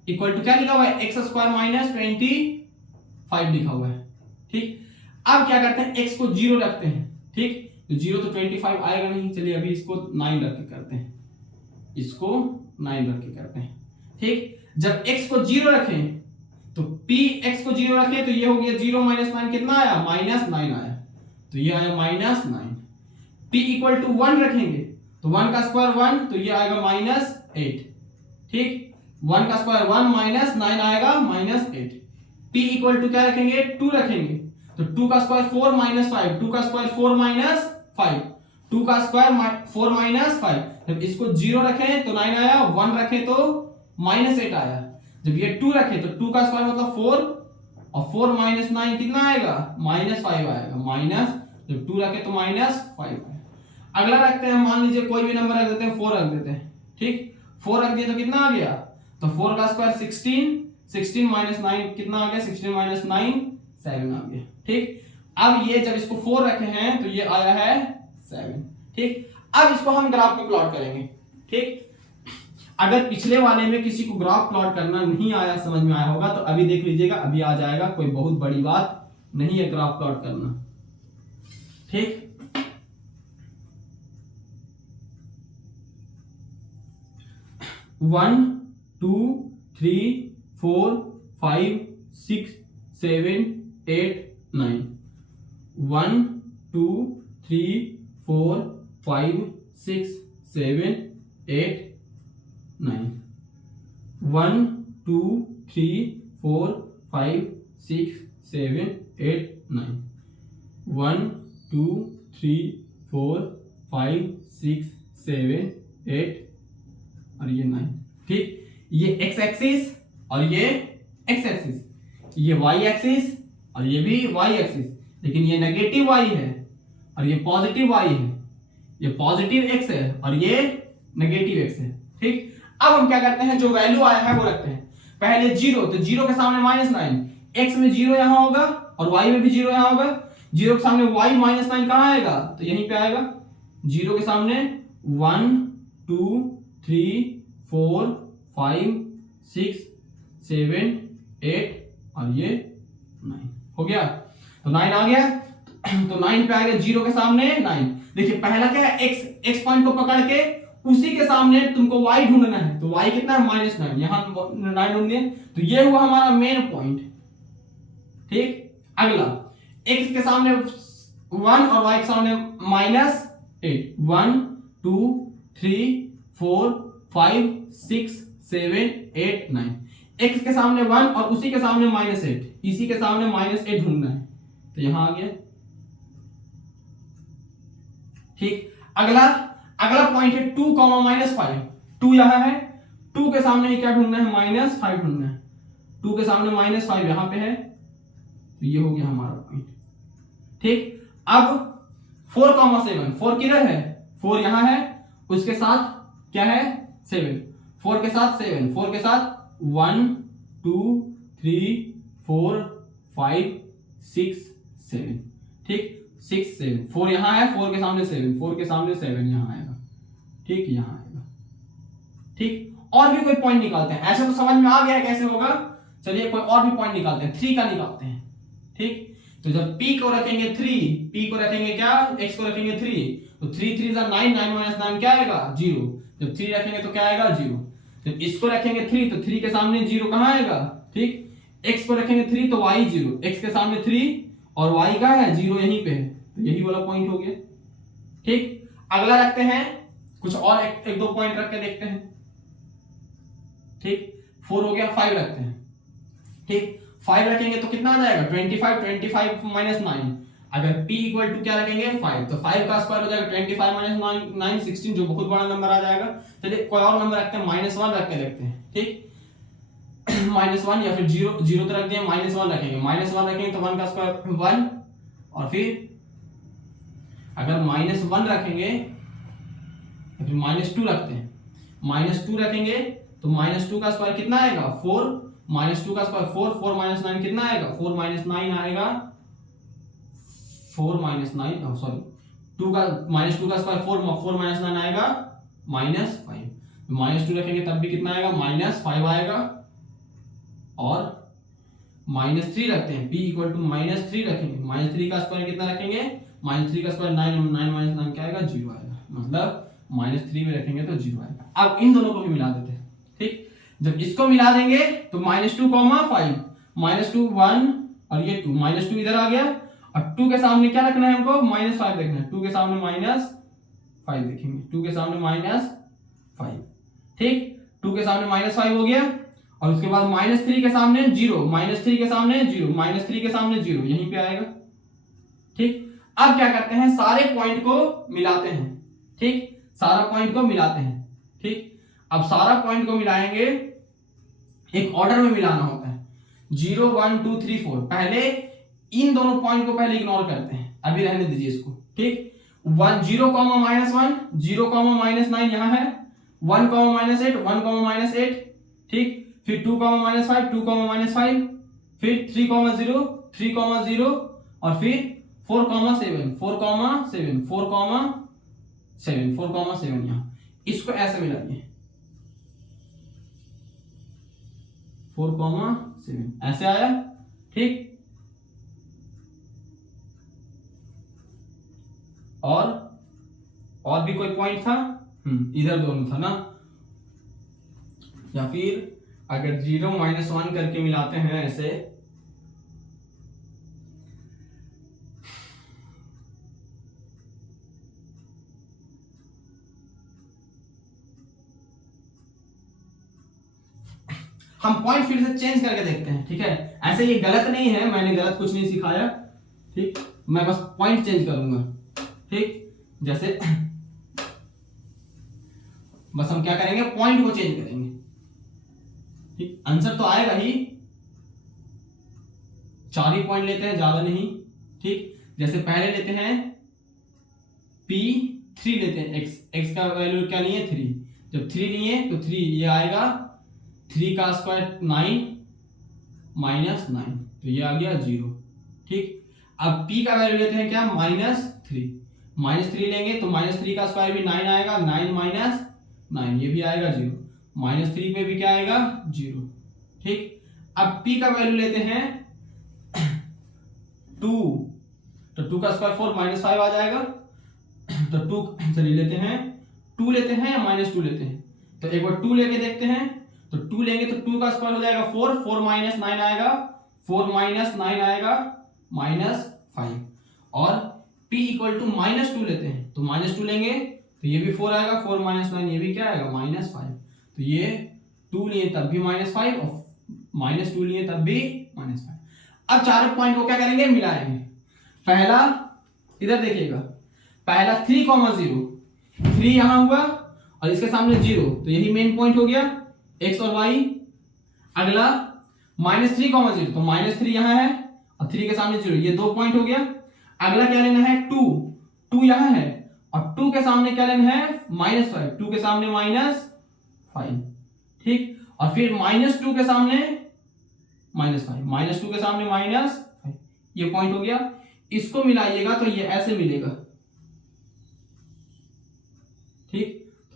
इक्वल टू क्या लिखा हुआ है, x² माइनस 25 लिखा हुआ है, ठीक। अब क्या करते हैं, x को 0 रखते हैं, ठीक। तो 0 तो 25 आएगा नहीं, चलिए अभी इसको 9 रख के करते हैं, इसको 9 रख के करते हैं, ठीक। जब x को 0 रखें तो px को 0 रखें तो ये हो गया 0 माइनस 9 कितना आया, -9 आया, तो ये आया -9। p इक्वल टू 1 रखेंगे तो 1 का स्क्वायर 1, तो ये आएगा -8, ठीक। 1 का स्क्वायर 1 माइनस 9 आएगा -8। p इक्वल टू क्या रखेंगे, 2 रखेंगे, तो 2 का स्क्वायर 4 माइनस 5, 2 का स्क्वायर 4 माइनस 5, 2 का स्क्वायर 4 माइनस 5। जब इसको 0 रखें तो 9 आया, 1 रखें तो -8 आया। जब ये 2 रखें तो 2 का स्क्वायर मतलब 4, और 4 माइनस 9 कितना आएगा, -5 आएगा, माइनस, जब 2 रखें तो -5 आएगा। अगला रखते हैं, मान लीजिए कोई भी नंबर रख देते हैं, 4 रख देते हैं, ठीक। 4 रख दिए तो कितना आ गया, तो 4 का स्क्वायर 16, 16 माइनस 9 कितना आ गया, 16 माइनस 9 7 आ गया। ठीक, अब ये जब इसको 4 रखे हैं तो ये आया है 7। ठीक, अब इसको हम ग्राफ में प्लॉट करेंगे। ठीक, अगर पिछले वाले में किसी को ग्राफ प्लॉट करना नहीं आया, समझ में आया होगा, तो अभी देख लीजिएगा, अभी आ जाएगा, कोई बहुत बड़ी बात नहीं है ग्राफ प्लॉट करना। ठीक, वन 2 3 4 5 6 7 8 9, 1 2 3 4 5 6 7 8 9, 1 2 3 4 5 6 7 8 9, 1 2 3 4 5 6 7 8 और ये 9। ठीक, ये x एक्सिस और ये x एक्सिस, ये y एक्सिस और ये भी y एक्सिस, लेकिन ये नेगेटिव y है और ये पॉजिटिव y है, ये पॉजिटिव x है और ये नेगेटिव x है। ठीक, अब हम क्या करते हैं, जो वैल्यू आया है वो रखते हैं। पहले 0, तो 0 के सामने -9, x में 0 यहां होगा और y में भी 0 यहां होगा। 0 के सामने y -9 कहां आएगा, तो यहीं पे आएगा। 0 के सामने 1 2 3 4 5 6 7 8 और ये 9 हो गया, तो 9 आ गया। तो 9 पे आ गया 0 के सामने 9। देखिए पहला क्या है, x पॉइंट को पकड़ के उसी के सामने तुमको y ढूंढना है, तो y कितना है -9, यहां 9 ढूंढ दिए, तो ये हुआ हमारा मेन पॉइंट। ठीक, अगला x के सामने 1 और y के सामने -8, 1 2 3 4 5 6 7 8 9, x के सामने 1 और उसी के सामने -8, इसी के सामने -8 ढूंढना है, तो यहां आ गया। ठीक, अगला पॉइंट है 2, -5, 2 यहां है, 2 के सामने ही क्या ढूंढना है, -5 ढूंढना है। 2 के सामने -5 यहां पे है, तो ये हो गया हमारा पॉइंट। ठीक, अब 4, 7, 4 किधर है, 4 यहां है, उसके साथ क्या है 7, 4 के साथ 7, 4 के साथ 1 2 3 4 5 6 7। ठीक, 6 7, 4 यहां है, 4 के सामने 7, 4 के सामने 7 यहां आएगा। ठीक, यहां आएगा। ठीक, और भी कोई पॉइंट निकालते हैं, ऐसा तो समझ में आ गया कैसे होगा। चलिए कोई और भी पॉइंट निकालते हैं, 3 का निकालते हैं। ठीक, तो जब p को रखेंगे 3, p को रखेंगे क्या, x को रखेंगे 3, तो 3 3 9, 9 -9 क्या आएगा 0। जब 3 रखेंगे तो क्या आएगा 0। जब इसको रखेंगे 3, तो 3 के सामने 0 कहां आएगा। ठीक, x को रखेंगे 3 तो y 0, x के सामने 3 और y का है 0 यहीं पे है, तो यही वाला पॉइंट हो गया। ठीक, अगला रखते हैं, कुछ और एक दो पॉइंट रख के देखते हैं। ठीक, 4 हो गया, 5 रखते हैं। ठीक, 5 रखेंगे तो कितना आ जाएगा 25 -9। अगर p इक्वल टू क्या रखेंगे 5, तो 5 का स्क्वायर हो जाएगा 25 - 9 16, जो बहुत बड़ा नंबर आ जाएगा। चलिए कोई और नंबर रखते हैं, -1 रख के देखते हैं। ठीक, -1 या फिर 0 तो रख दिए, -1 रखेंगे, -1 रखेंगे तो 1 का स्क्वायर 1, और फिर अगर -1 रखेंगे तो फिर -2 रखते हैं, -2 रखेंगे तो -2 का स्क्वायर कितना आएगा 4, -2 का स्क्वायर 4, 4 - 9 कितना आएगा 4 - 9 आएगा 4 - 9 सॉरी 2 का -2 का स्क्वायर 4, 4 - 9 आएगा -5, -2 रखेंगे तब भी कितना आएगा -5 आएगा, और -3 रखते हैं, p इक्वल टू -3 रखेंगे, -3 का स्क्वायर कितना रखेंगे, -3 का स्क्वायर 9 9 क्या आएगा 0 आएगा, मतलब -3 में रखेंगे तो 0 आएगा। अब इन दोनों को भी मिला देते हैं। ठीक, जब इसको मिला देंगे तो -2, 5, -2 1 और ये 2, -2 इधर आ गया, और 2 के सामने क्या रखना है हमको -5 देखना है, 2 के सामने -5 देखेंगे, 2 के सामने -5। ठीक, 2 के सामने -5 हो गया, और उसके बाद -3 के सामने 0, -3 के सामने 0, -3 के सामने 0 यहीं पे आएगा। ठीक, अब क्या करते हैं, सारे पॉइंट को मिलाते हैं। ठीक, सारा पॉइंट को मिलाते हैं। ठीक, अब सारा पॉइंट को मिलाएंगे, एक ऑर्डर में मिलाना होता है, 0 1 2 3 4। पहले इन दोनों पॉइंट को पहले इग्नोर करते हैं, अभी रहने दीजिए इसको। ठीक, 1 0 -1 0 -9 यहां है, 1 -8 1 -8। ठीक, फिर 2 -5, 2 -5, फिर 3,0, 3,0 और फिर 4,7, 4,7, 4,7, 4,7 यहाँ, इसको ऐसे मिलाइए 4,7 ऐसे आया। ठीक, और भी कोई पॉइंट था? इधर दोनों था ना, या फिर अगर 0 -1 करके मिलाते हैं ऐसे, हम पॉइंट फिर से चेंज करके देखते हैं। ठीक है, ऐसे ये गलत नहीं है, मैंने गलत कुछ नहीं सिखाया। ठीक, मैं बस पॉइंट चेंज करूंगा। ठीक, जैसे बस हम क्या करेंगे, पॉइंट को चेंज करेंगे। ठीक, आंसर तो आएगा ही, 4 ही पॉइंट लेते हैं, ज्यादा नहीं। ठीक, जैसे पहले लेते हैं P3 लेते हैं, x का वैल्यू क्या लिए 3, जब 3 लिए तो 3 ये आएगा 3 का स्क्वायर 9 -9, तो ये आ गया 0। ठीक, अब P का वैल्यू लेते हैं क्या, -3 लेंगे तो -3 का स्क्वायर भी 9 आएगा, 9 -9 ये भी आएगा 0, -3 पे भी क्या आएगा 0। ठीक, अब P का वैल्यू लेते हैं 2, तो 2 का स्क्वायर 4 -5 आ जाएगा, तो 2 चलिए लेते हैं 2 लेते हैं या -2 लेते हैं, तो एक बार 2 लेके देखते हैं, तो 2 लेंगे तो 2 का स्क्वायर हो जाएगा 4, 4 -9 आएगा, 4 -9 आएगा -5, और P इक्वल टू -2 लेते हैं, तो -2 लेंगे तो ये भी 4 आएगा, 4 -9 ये भी क्या आएगा -5, तो ये 2 लिए तब भी -5 और -2 लिए तब भी -5। अब चारों पॉइंट को क्या करेंगे, मिलाएंगे। पहला इधर देखिएगा, पहला 3,0, 3 यहां हुआ और इसके सामने 0, तो यही मेन पॉइंट हो गया x और y। अगला -3,0, तो -3 यहां है और 3 के सामने 0, ये 2 पॉइंट हो गया। अगला क्या लेना है, 2 यहां है और 2 के सामने क्या लेना है, -5, 2 के सामने -5। ठीक, और फिर -2 के सामने -5, -2 के सामने -5, ये पॉइंट हो गया। इसको मिलाइएगा तो ये ऐसे मिलेगा। ठीक,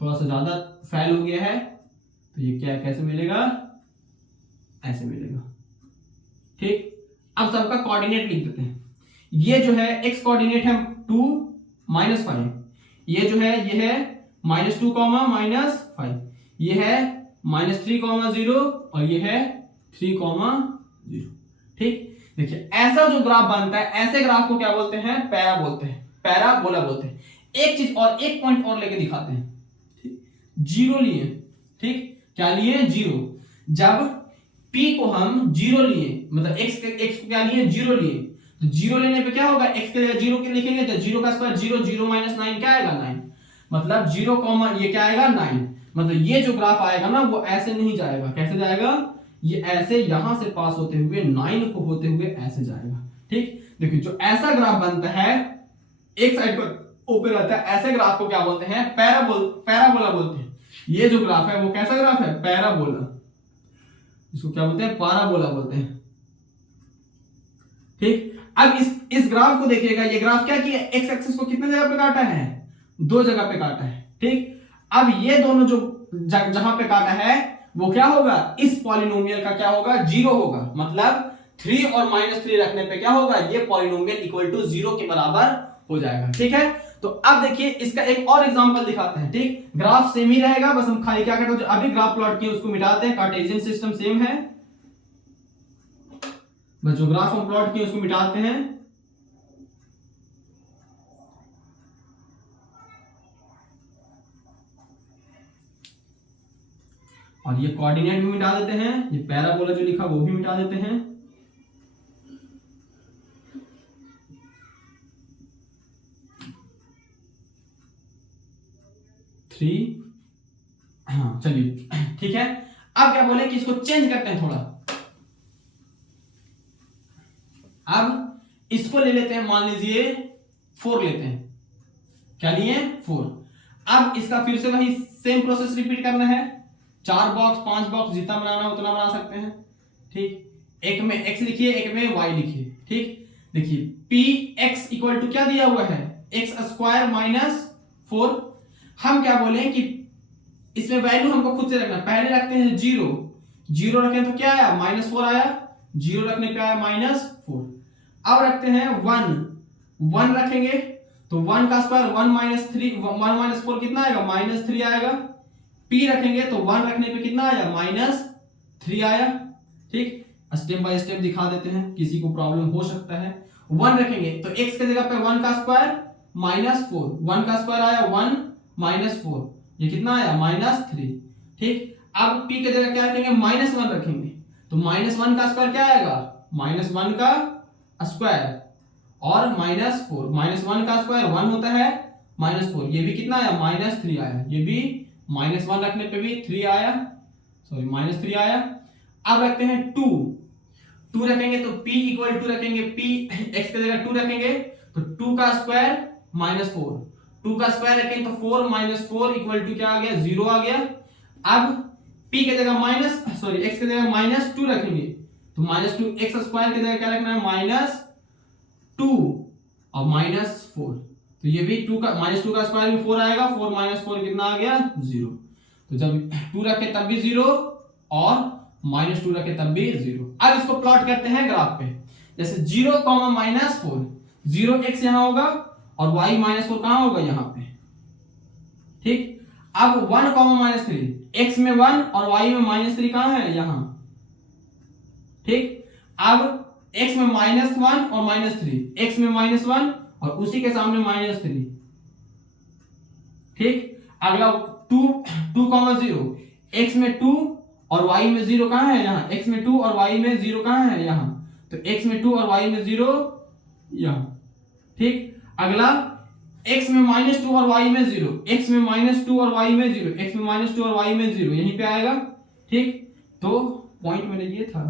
थोड़ा सा ज्यादा फैल हो गया है, तो ये क्या कैसे मिलेगा, ऐसे मिलेगा। ठीक, अब सबका कोऑर्डिनेट लिख देते हैं। ये जो है x कोऑर्डिनेट है 2 -5, ये जो है ये है -2, -5, ये है -3,0 और ये है 3,0। ठीक, देखिए ऐसा जो ग्राफ बनता है, ऐसे ग्राफ को क्या बोलते हैं, पैराबोला बोलते हैं। एक चीज और, एक पॉइंट और लेके दिखाते हैं। ठीक, 0 लिए। ठीक, क्या लिए, 0। जब P को हम 0 लिए, मतलब x को क्या लिए, 0 लिए, तो 0 लेने पे क्या होगा, x के जगह 0 के लिखेंगे तो 0 का स्क्वायर 0, 0 -9 क्या आएगा 9, मतलब 0, ये क्या आएगा 9। मतलब ये जो ग्राफ आएगा ना वो ऐसे नहीं जाएगा, कैसे जाएगा, ये ऐसे यहां से पास होते हुए 9 को होते हुए ऐसे जाएगा। ठीक, देखिए जो ऐसा ग्राफ बनता है, एक साइड पर ओपन रहता है, ऐसे ग्राफ को क्या बोलते हैं, पैराबोला बोलते हैं। ये जो ग्राफ है वो कैसा ग्राफ है, पैराबोला, इसको क्या बोलते हैं, पैराबोला बोलते हैं। ठीक, अब इस ग्राफ को देखिएगा, ये ग्राफ क्या किया, एक्स एक्सिस को कितने जगह पे काटा है, 2 जगह पे काटा है। ठीक, अब ये दोनों जो जहां पे काटा है वो क्या होगा, इस पॉलिनोमियल का क्या होगा, 0 होगा, मतलब 3 और -3 रखने पे क्या होगा, ये पॉलिनोमियल इक्वल टू 0 के बराबर हो जाएगा। ठीक है, तो अब देखिए इसका एक और एग्जांपल दिखाते हैं। ठीक, ग्राफ सेम ही रहेगा, बस हम खाली क्या करते हैं, जो अभी ग्राफ प्लॉट किए उसको मिटाते हैं, कार्टेशियन सिस्टम सेम है, बस जो ग्राफ हम प्लॉट किए उसको मिटाते हैं। और ये कोऑर्डिनेट भी मिटा देते हैं, ये पैराबोला जो लिखा वो भी मिटा देते हैं। हाँ चलिए ठीक है, अब क्या बोले कि इसको चेंज करते हैं थोड़ा। अब इसको ले लेते हैं, मान लीजिए 4 लेते हैं, क्या लिए 4। अब इसका फिर से वही सेम प्रोसेस रिपीट करना है। 4 बॉक्स 5 बॉक्स जितना बनाना हो उतना बना सकते हैं। ठीक, एक में x लिखिए, एक में y लिखिए। ठीक, देखिए px इक्वल टू क्या दिया हुआ है, x स्क्वायर माइनस 4। हम क्या बोले कि इसमें वैल्यू हमको खुद से रखना, पहले रखते हैं 0, 0 रखें तो क्या आया, -4 आया, 0 रखने पे आया -4। अब रखते हैं 1, 1 रखेंगे तो 1 का स्क्वायर 1 माइनस 3, 1 माइनस 4 कितना आएगा, -3 आएगा। p रखेंगे तो 1 रखने पे कितना आया, -3 आया। ठीक, स्टेप बाय स्टेप दिखा देते हैं, किसी को प्रॉब्लम हो सकता है। 1 रखेंगे तो x के जगह पे 1 का स्क्वायर -4, 1 का स्क्वायर आया 1 -4, ये कितना आया, -3। ठीक, अब p के जगह क्या रखेंगे, -1 रखेंगे तो -1 का स्क्वायर क्या आएगा, -1 का स्क्वायर और -4, -1 का स्क्वायर 1 होता है, -4, ये भी कितना आया, -3 आया, ये भी -1 रखने पे भी 3 आया, सॉरी -3 आया। अब रखते हैं 2 रखेंगे तो p इक्वल टू रखेंगे, p x के जगह 2 रखेंगे तो 2 का स्क्वायर -4, 2 का स्क्वायर रखेंगे तो 4 -4 इक्वल टू क्या आ गया, 0 आ गया। अब p के जगह x के जगह -2 रखेंगे तो -2, x स्क्वायर के जगह क्या रखना है, -2 और -4, तो ये भी 2 का -2 का स्क्वायर भी 4 आएगा, 4 -4 कितना आ गया, 0। तो जब 2 रखे तब भी 0 और -2 रखे तब भी 0। अब इसको प्लॉट करते हैं ग्राफ पे, जैसे 0, -4, 0 x यहां होगा और y -4 कहां होगा, यहां पे। ठीक, अब 1, -3, x में 1 और y में -3 कहां है, यहां। ठीक, अब x में -1 और -3, x में -1 और उसी के सामने -3। ठीक, अगला 2, 0, x में 2 और y में 0 कहां है, यहां। x में 2 और y में 0 कहां है, यहां, तो x में 2 और y में 0 यहां। ठीक, अगला x में -2 और y में 0, x में -2 और y में 0, x में -2 और y में 0, यहीं पे आएगा। ठीक, तो पॉइंट मैंने ये था,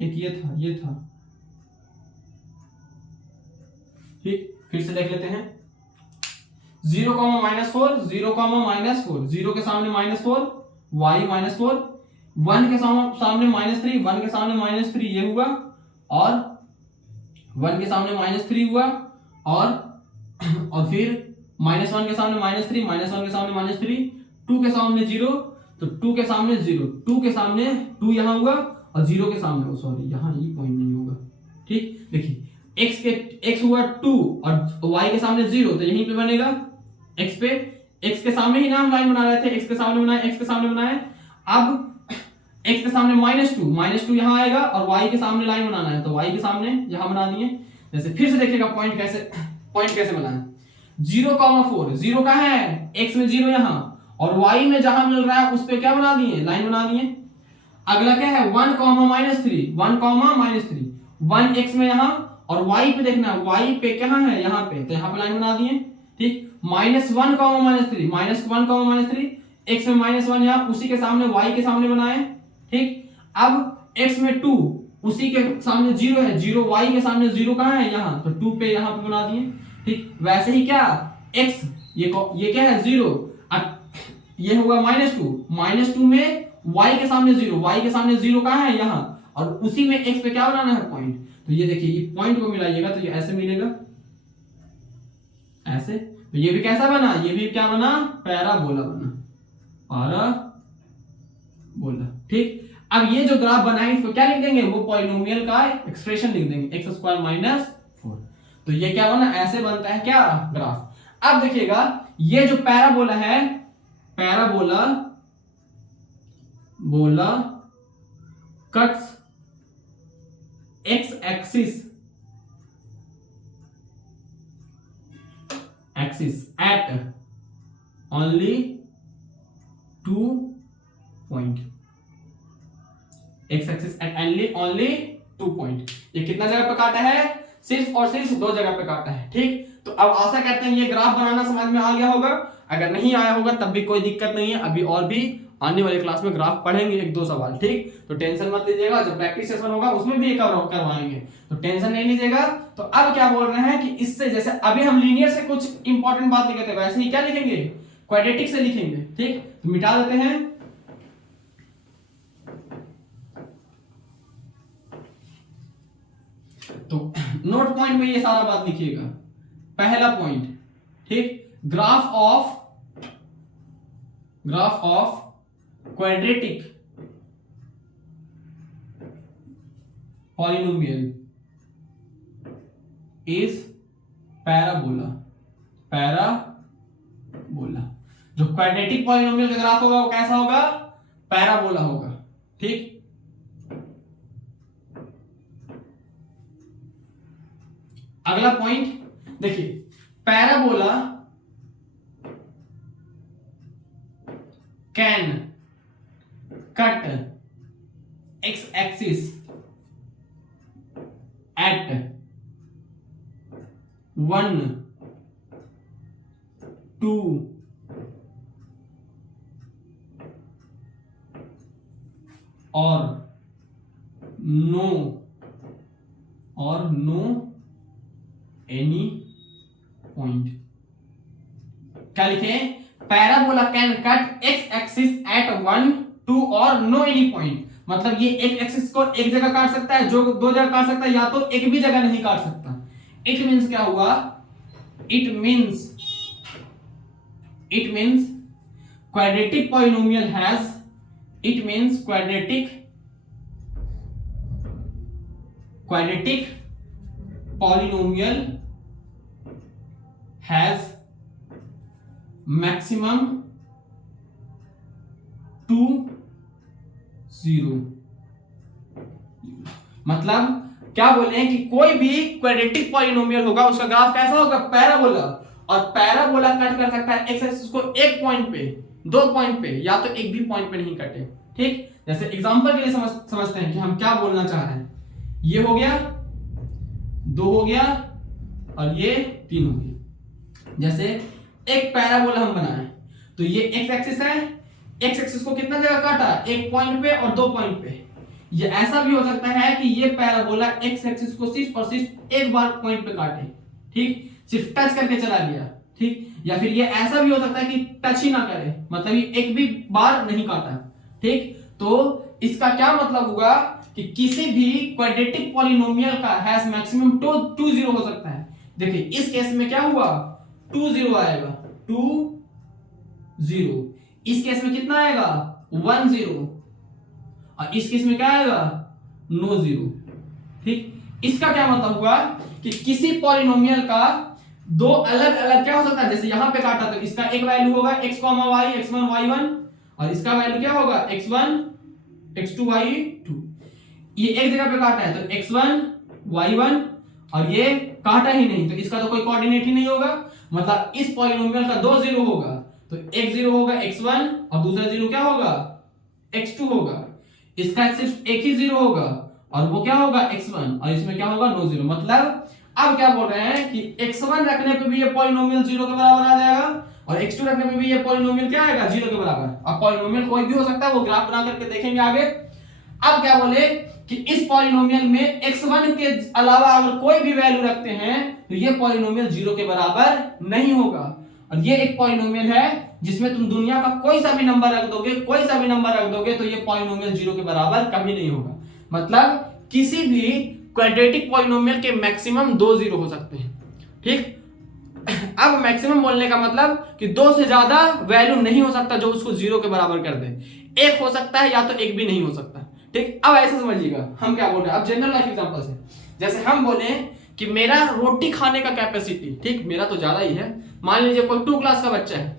एक ये था। ठीक, फिर से देख लेते हैं, 0, -4, 0, -4, 0 के सामने -4, y -4, 1 के सामने -3, 1 के सामने -3 ये हुआ, और 1 के सामने -3 हुआ, और फिर -1 के सामने -3, -1 के सामने -3, 2 के सामने 0, तो 2 के सामने 0, 2 के सामने 2 यहां हुआ और 0 के सामने, सॉरी यहां ये पॉइंट नहीं होगा। ठीक, देखिए x हुआ 2 और y के सामने 0, तो यहीं पे बनेगा x के सामने ही नाम लाइन बना रहे थे, x के सामने बनाए। अब x के सामने -2 यहां आएगा और y के सामने लाइन बनाना है, तो y के सामने यहां बना दिए। जैसे फिर से देखिएगा पॉइंट कैसे बनाए, 0, 4, 0 कहां है, x में 0 यहां, और y में जहां मिल रहा है उस पे क्या बना दिए, लाइन बना दिए। अगला क्या है, 1, -3, 1 x में यहां, और y पे देखना है, y पे कहां है, यहां पे, तो यहां पे लाइन बना दिए। ठीक, -1, -3, x में -1 यहां, उसी के सामने y के सामने बनाए। ठीक, अब x में 2, उसी के सामने 0 है, 0 y के सामने 0 कहां है, यहां, तो 2 पे यहां पे बना दिए। ठीक, वैसे ही क्या x ये क्या है, 0, अब ये होगा -2 में y के सामने 0 कहां है, यहां, और उसी में x पे क्या बनाना है, पॉइंट। तो ये देखिए, ये पॉइंट को मिलाइएगा तो ये ऐसे मिलेगा, ऐसे, तो ये भी कैसा बना, ये भी क्या बना, पैराबोला बना, पैराबोला। ठीक, अब ये जो ग्राफ बना है इसको क्या लिख देंगे, वो पॉलिनोमियल का एक्सप्रेशन लिख देंगे, x² -4। तो ये क्या बना, ऐसे बनता है क्या, ग्राफ। अब देखिएगा, ये जो पैराबोला है, parabola cuts x axis at only 2 point, x axis at only 2 point। ये कितना जगह पे काटा है, सिर्फ और सिर्फ 2 जगह पे काटा है। ठीक, तो अब आशा करते हैं ये ग्राफ बनाना समझ में आ गया होगा। अगर नहीं आया होगा तब भी कोई दिक्कत नहीं है, अभी और भी आने वाले क्लास में ग्राफ पढ़ेंगे 1-2 सवाल। ठीक, तो टेंशन मत लीजिएगा, जब प्रैक्टिस सेशन होगा उसमें भी करवाएंगे, तो टेंशन नहीं लीजिएगा। तो अब क्या बोल रहे हैं कि इससे, जैसे अभी हम लीनियर से कुछ इंपॉर्टेंट बात लिखे थे, वैसे ही क्या लिखेंगे, क्वाड्रेटिक से लिखेंगे। ठीक, तो मिटा देते हैं। तो नोट पॉइंट में ये सारा बात लिखिएगा। पहला पॉइंट, ठीक, graph of quadratic polynomial is parabola. जो क्वाड्रेटिक पॉलिनोमियल का ग्राफ होगा वो कैसा होगा? पैराबोला होगा, ठीक। अगला पॉइंट देखिए, parabola can cut x axis at 1, 2 और नो एनी पॉइंट। क्या लिखे? Parabola can cut x axis at 1, 2 और नो एनी पॉइंट। मतलब ये एक एक्सिस को एक जगह काट सकता है, जो दो जगह काट सकता है, या तो एक भी जगह नहीं काट सकता। इट मीन्स क्या हुआ? It means quadratic polynomial has, it means quadratic polynomial has maximum 2, 0। मतलब क्या बोले हैं कि कोई भी क्वाड्रेटिक पॉलिनोमियल होगा उसका ग्राफ कैसा होगा? पैराबोला। और पैराबोला कट कर सकता है एक्स एक्सिस को एक पॉइंट पे, दो पॉइंट पे, या तो एक भी पॉइंट पे नहीं कटे, ठीक। जैसे एग्जांपल के लिए समझते हैं कि हम क्या बोलना चाह रहे हैं। ये हो गया, 2 हो गया और ये 3 हो गया। जैसे एक पैराबोला हम बनाए तो ये एक्स एक्सिस है, एक्स एक्सिस को कितना जगह काटा? एक पॉइंट पे और 2 पॉइंट पे। ये ऐसा भी हो सकता है कि ये पैराबोला एक्स एक्सिस को सिर्फ और सिर्फ एक बार पॉइंट पे काटे, ठीक, सिर्फ टच करके चला गया, ठीक। या फिर ये ऐसा भी हो सकता है कि टच ही ना करे, मतलब ये एक भी बार नहीं काटा, ठीक। तो इसका क्या मतलब होगा कि किसी भी क्वाड्रेटिक पॉलिनोमियल का हैज मैक्सिमम 2, 0 हो सकता है। देखिए इस केस में क्या हुआ? 2, 0 आएगा, 2, 0। इस केस में कितना आएगा? 1, 0। और इस केस में क्या आएगा? नो 0, ठीक। इसका क्या मतलब हुआ कि किसी पॉलिनोमियल का दो अलग अलग क्या हो सकता है? जैसे यहां पे काटा तो इसका एक वैल्यू होगा x, y, x1, y1, और इसका वैल्यू क्या होगा? x1, x2, y2। ये एक जगह पे काटा है तो x1, y1, और ये काटा ही नहीं तो इसका तो कोई कोऑर्डिनेट ही नहीं होगा। मतलब इस पॉलिनोमियल का 2 0 होगा तो एक 0 होगा x1 और दूसरा 0 क्या होगा? x2 होगा। इसका सिर्फ एक ही 0 होगा और वो क्या होगा? x1, और इसमें क्या होगा? नो 0। मतलब अब क्या बोल रहे हैं कि x1 रखने पे भी ये पॉलिनोमियल 0 के बराबर आ जाएगा और x2 रखने पे भी ये पॉलिनोमियल क्या आएगा? 0 के बराबर। अब पॉलिनोमियल कोई भी हो सकता है, वो ग्राफ बना करके देखेंगे आगे। अब क्या बोले कि इस पॉलिनोमियल में x1 के अलावा अगर कोई भी वैल्यू रखते हैं तो ये पॉलिनोमियल 0 के बराबर नहीं होगा। और ये एक पॉलिनोमियल है जिसमें तुम दुनिया का कोई सा भी नंबर रख दोगे, तो ये पॉलिनोमियल 0 के बराबर कभी नहीं होगा। मतलब किसी भी क्वाड्रेटिक पॉलिनोमियल के मैक्सिमम 2 0 हो सकते हैं, ठीक। अब मैक्सिमम बोलने का मतलब कि 2 से ज्यादा वैल्यू नहीं हो सकता जो उसको 0 के बराबर कर दे। एक हो सकता है या तो एक भी नहीं हो सकता, ठीक। अब ऐसे समझिएगा हम क्या बोल रहे हैं। अब जनरल लाइफ एग्जांपल से, जैसे हम बोले कि मेरा रोटी खाने का कैपेसिटी, ठीक, मेरा तो ज्यादा ही है। मान लीजिए कोई 2 क्लास का बच्चा है,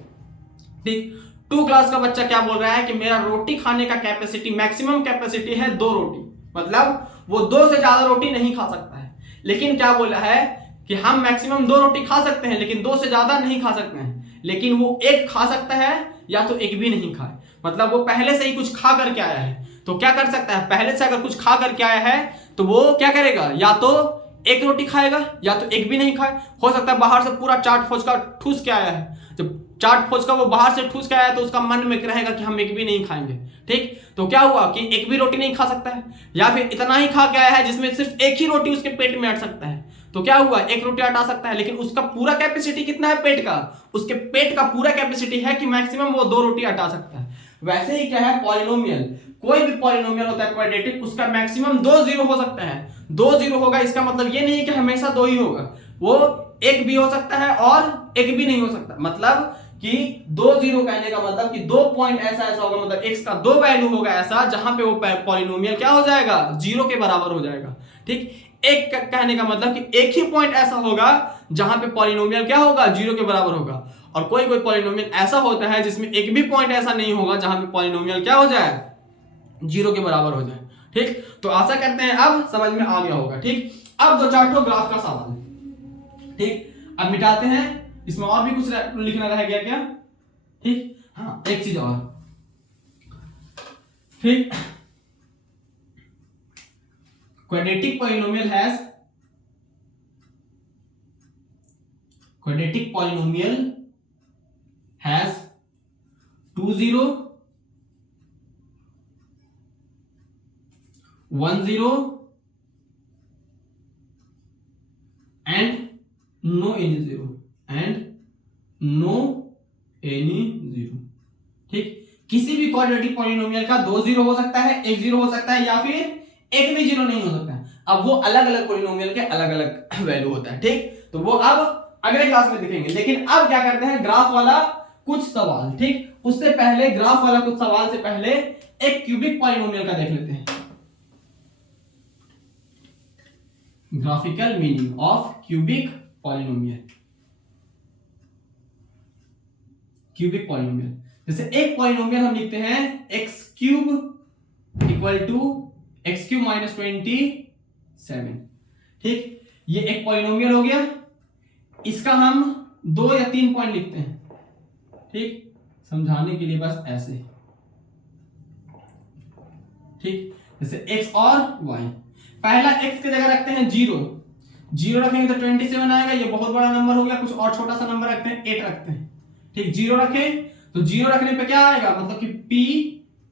ठीक। 2 क्लास का बच्चा क्या बोल रहा है कि मेरा रोटी खाने का कैपेसिटी, मैक्सिमम कैपेसिटी है 2 रोटी। मतलब वो 2 से ज्यादा रोटी नहीं खा सकता है। लेकिन क्या बोला है कि हम मैक्सिमम 2 रोटी खा सकते हैं लेकिन 2 से ज्यादा नहीं खा सकते हैं। लेकिन वो एक खा सकता है या तो एक भी नहीं खाए। मतलब वो पहले से ही कुछ खा करके आया है तो क्या कर सकता है? पहले से अगर कुछ खा करके आया है तो वो क्या करेगा? या तो एक रोटी खाएगा या तो एक भी नहीं खाए। हो सकता है बाहर से पूरा चाट फोचका ठूस के आया है, जब चाट फोचका वो बाहर से ठूस के आया है तो उसका मन में रहेगा कि हम एक भी नहीं खाएंगे, ठीक। तो क्या हुआ कि एक भी रोटी नहीं खा सकता है, या फिर इतना ही खा के आया है जिसमें सिर्फ एक ही रोटी उसके पेट में अट सकता है। तो क्या हुआ, एक रोटी हटा सकता है, लेकिन उसका पूरा कैपेसिटी कितना है पेट का, उसके पेट का पूरा कैपेसिटी है कि मैक्सिमम वो 2 रोटी हटा सकता है। वैसे ही क्या है पॉलिनोमियल, कोई भी पॉलिनोमियल होता है क्वाड्रेटिक, उसका मैक्सिमम 2 जीरो हो सकता है। 2 जीरो होगा, इसका मतलब ये नहीं है कि हमेशा 2 ही होगा, वो एक भी हो सकता है और एक भी नहीं हो सकता। मतलब कि 2 जीरो कहने का मतलब कि 2 पॉइंट ऐसा होगा, मतलब x का 2 वैल्यू होगा ऐसा जहां पे वो पॉलिनोमियल क्या हो जाएगा, जीरो के बराबर हो जाएगा। ठीक, एक कहने का मतलब कि एक ही पॉइंट ऐसा होगा जहां पे पॉलिनोमियल क्या होगा, जीरो के बराबर होगा। और कोई कोई पॉलिनोमियल ऐसा होता है जिसमें एक भी पॉइंट ऐसा नहीं होगा जहां पे पॉलिनोमियल क्या हो जाए, जीरो के बराबर हो जाए। ठीक, तो आशा करते हैं अब समझ में आ गया होगा। ठीक, अब 2-4 ग्राफ का सवाल। ठीक, अब मिटाते हैं, इसमें और भी कुछ लिखना रह गया क्या? ठीक, हाँ एक चीज और। ठीक, quadratic polynomial has 2 0 1 0 and no any zero। ठीक, किसी भी क्वाड्रेटिक पॉलिनोमियल का 2 जीरो हो सकता है, 1 जीरो हो सकता है, या फिर एक भी जीरो नहीं हो सकता है। अब वो अलग अलग पॉलिनोमियल के अलग अलग वैल्यू होता है। ठीक, तो वो अब अगले क्लास में दिखेंगे। लेकिन अब क्या करते हैं, ग्राफ वाला कुछ सवाल। ठीक, उससे पहले ग्राफ वाला कुछ सवाल से पहले एक क्यूबिक पॉलिनोमियल का देख लेते हैं। Graphical meaning of cubic polynomial. Cubic polynomial, जैसे एक पॉलिनोमियल हम लिखते हैं X cube equal to X cube minus 27। ठीक, ये एक पॉलिनोमियल हो गया, इसका हम 2 या 3 पॉइंट लिखते हैं। ठीक, समझाने के लिए बस ऐसे। ठीक, जैसे x और y, पहला x की जगह रखते हैं 0 रखेंगे तो 27 आएगा, ये बहुत बड़ा नंबर हो गया। कुछ और छोटा सा नंबर रखते हैं, 8 रखते हैं। ठीक, 0 रखें तो 0 रखने पे क्या आएगा, मतलब कि p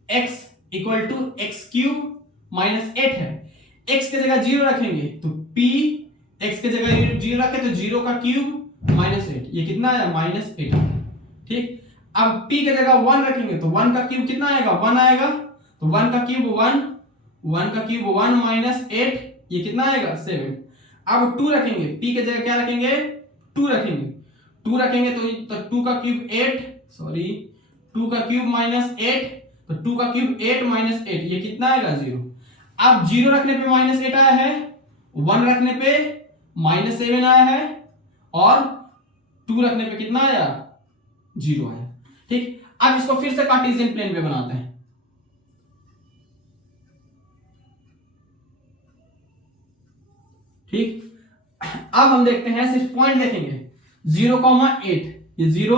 x equal to X cube minus 8 है। x की जगह 0 रखेंगे तो p x की जगह 0 रखे तो 0 का क्यूब माइनस 8, ये कितना आया, माइनस 8। ठीक, अब p की जगह 1 रखेंगे तो 1 का क्यूब कितना आएगा, 1 आएगा, तो 1 का क्यूब 1 का क्यूब 1 माइनस 8, ये कितना आएगा, 7। अब 2 रखेंगे, p की जगह क्या रखेंगे, 2 रखेंगे तो 2 का क्यूब 8, सॉरी 2 का क्यूब माइनस 8, तो 2 का क्यूब 8 माइनस 8, ये कितना आएगा, 0। अब 0 रखने पे माइनस 8 आया है, 1 रखने पे माइनस 7 आया है, और 2 रखने पे कितना आया, 0 आया। ठीक, अब इसको फिर से कार्टेशियन प्लेन पे बनाते हैं। ठीक, अब हम देखते हैं, सिर्फ पॉइंट देखेंगे, 0,8, ये 0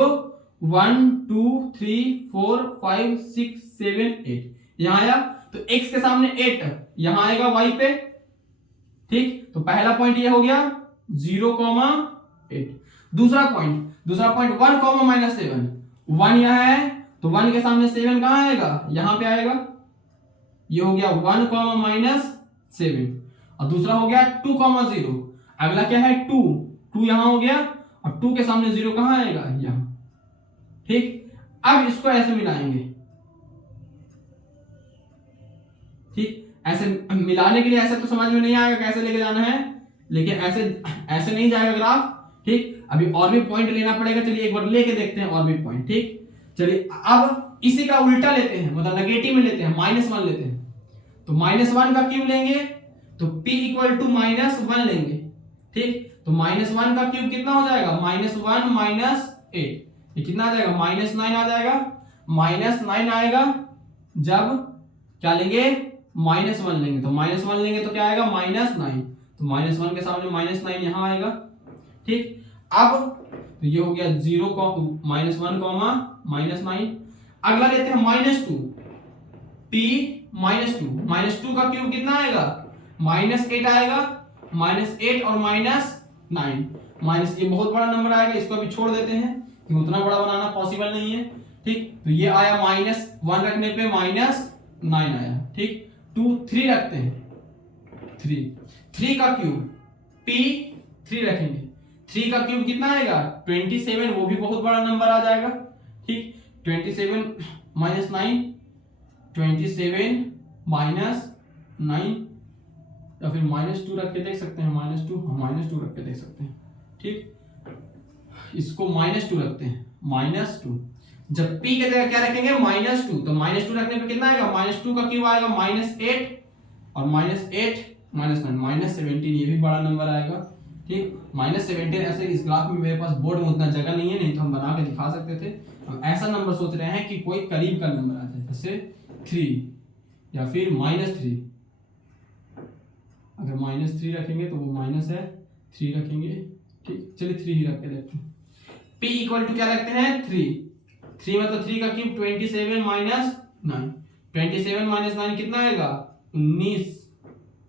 1 2 3 4 5 6 7 8 यहां आया, तो x के सामने 8 यहां आएगा y पे। ठीक, तो पहला पॉइंट ये हो गया 0,8। दूसरा पॉइंट 1, माइनस 7, 1 यहां है तो 1 के सामने 7 कहां आएगा, यहां पे आएगा, ये हो गया 1, माइनस 7। और दूसरा हो गया 2,0, अगला क्या है 2 यहां हो गया, और 2 के सामने 0 कहां आएगा, यहां। ठीक, अब इसको ऐसे मिलाएंगे। ठीक, ऐसे मिलाने के लिए ऐसे तो समझ में नहीं आएगा कैसे लेके जाना है, लेकिन ऐसे नहीं जाएगा ग्राफ। ठीक, अभी और भी पॉइंट लेना पड़ेगा, चलिए एक बार लेके देखते हैं और भी पॉइंट। ठीक, चलिए अब इसी का उल्टा लेते हैं, मतलब नेगेटिव में लेते हैं, -1 लेते हैं। तो -1 का क्यूब लेंगे तो p इक्वल टू -1 लेंगे। ठीक, तो -1 का क्यूब कितना हो जाएगा, -1 माइनस 8, ये कितना आ जाएगा, -9 आ जाएगा। -9 आएगा जब क्या लेंगे, -1 लेंगे, तो -1 लेंगे तो क्या आएगा, -9, तो -1 के सामने -9 यहां आएगा। ठीक, अब तो ये हो गया 0, -1, -9। अगला लेते हैं -2, p -2 का क्यूब कितना आएगा, -8 आएगा, -8 और -9, माइनस, ये बहुत बड़ा नंबर आएगा, इसको अभी छोड़ देते हैं क्योंकि उतना बड़ा बनाना पॉसिबल नहीं है। ठीक, तो ये आया -1 रखने पे -9 आया। ठीक, 3 रखते हैं, 3 का क्यूब p 3 रखेंगे, 3 का क्यूब कितना आएगा 27, वो भी बहुत बड़ा नंबर आ जाएगा। ठीक, 27 माइनस 9, 27 माइनस 9, या फिर -2 रख के देख सकते हैं, -2 रख के देख सकते हैं। ठीक, इसको -2 रखते हैं, -2। जब p के जगह क्या रखेंगे -2, तो -2 रखने पे कितना आएगा, -2 का क्यूब आएगा -8, और -8 -9 -17, ये भी बड़ा नंबर आएगा। ठीक, -17 ऐसे इस ग्राफ में मेरे पास बोर्ड में उतना जगह नहीं है, नहीं तो हम बना के दिखा सकते थे। हम ऐसा नंबर सोच रहे हैं कि कोई करीब का नंबर आ जाए, जैसे 3 या फिर -3। अगर -3 रखेंगे तो वो माइनस है, 3 रखेंगे। ठीक, चलिए 3 ही रख के देखते हैं। p इक्वल टू क्या रखते हैं 3 मतलब 3 का क्यूब 27 माइनस 9, 27 माइनस 9 कितना आएगा 19,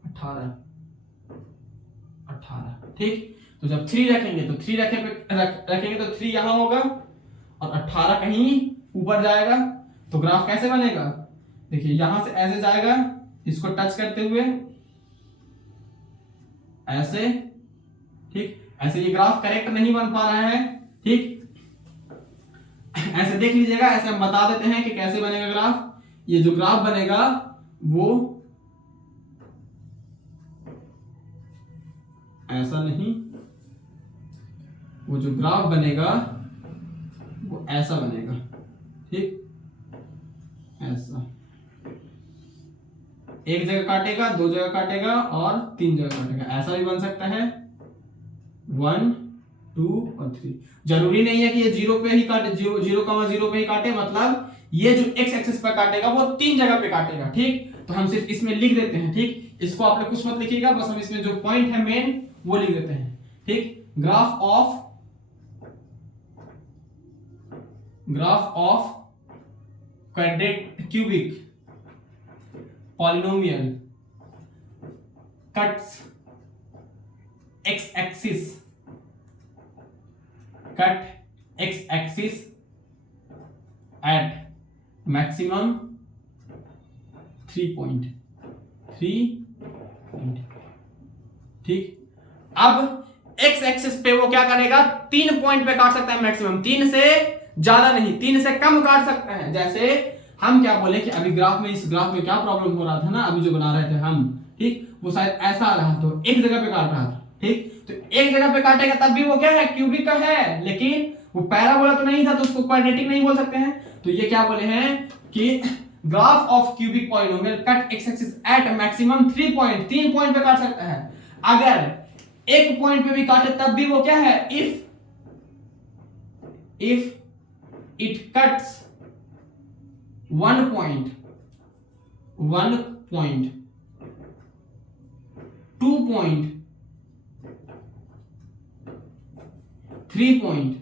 18। ठीक, तो जब 3 रखेंगे तो 3 रखेंगे तो 3 यहां होगा और 18 कहीं ऊपर जाएगा, तो ग्राफ कैसे बनेगा, देखिए यहां से ऐसे जाएगा, इसको टच करते हुए ऐसे। ठीक, ऐसे ये ग्राफ करेक्ट नहीं बन पा रहा है। ठीक, ऐसे देख लीजिएगा, ऐसे हम बता देते हैं कि कैसे बनेगा ग्राफ। ये जो ग्राफ बनेगा वो ऐसा नहीं, वो जो ग्राफ बनेगा वो ऐसा बनेगा। ठीक, ऐसा एक जगह काटेगा, 2 जगह काटेगा और 3 जगह काटेगा, ऐसा भी बन सकता है 1 2 और 3। जरूरी नहीं है कि ये 0 पे ही काटे, 0 पे ही काटे, मतलब ये जो x एक्सिस पर काटेगा वो 3 जगह पे काटेगा। ठीक, तो हम सिर्फ इसमें लिख देते हैं। ठीक, इसको आप लोग कुछ मत लिखिएगा, बस हम इसमें जो पॉइंट है मेन वो लिख देते हैं। ठीक, graph of cubic polynomial cuts x axis at maximum 3 point। ठीक, अब x एक्सिस पे वो क्या करेगा 3 पॉइंट पे काट सकता है मैक्सिमम, 3 से ज्यादा नहीं, 3 से कम काट सकता है। जैसे हम क्या बोले कि अभी ग्राफ में, इस ग्राफ में क्या प्रॉब्लम हो रहा था ना, अभी जो बना रहे थे हम, ठीक, वो शायद ऐसा आ रहा, तो एक जगह पे काट रहा था। ठीक, तो एक जगह पे काटेगा तब भी वो क्या है क्यूबिक का है, लेकिन वो पैराबोला तो नहीं था, तो उसको क्वाड्रेटिक नहीं बोल सकते हैं। तो ये क्या बोले हैं कि graph of cubic polynomial cut x axis eight maximum 3 point, 3 point पे काट सकता है। अगर एक पॉइंट पे भी काटे तब भी वो क्या है, if it cuts 1 point, 2 point, 3 point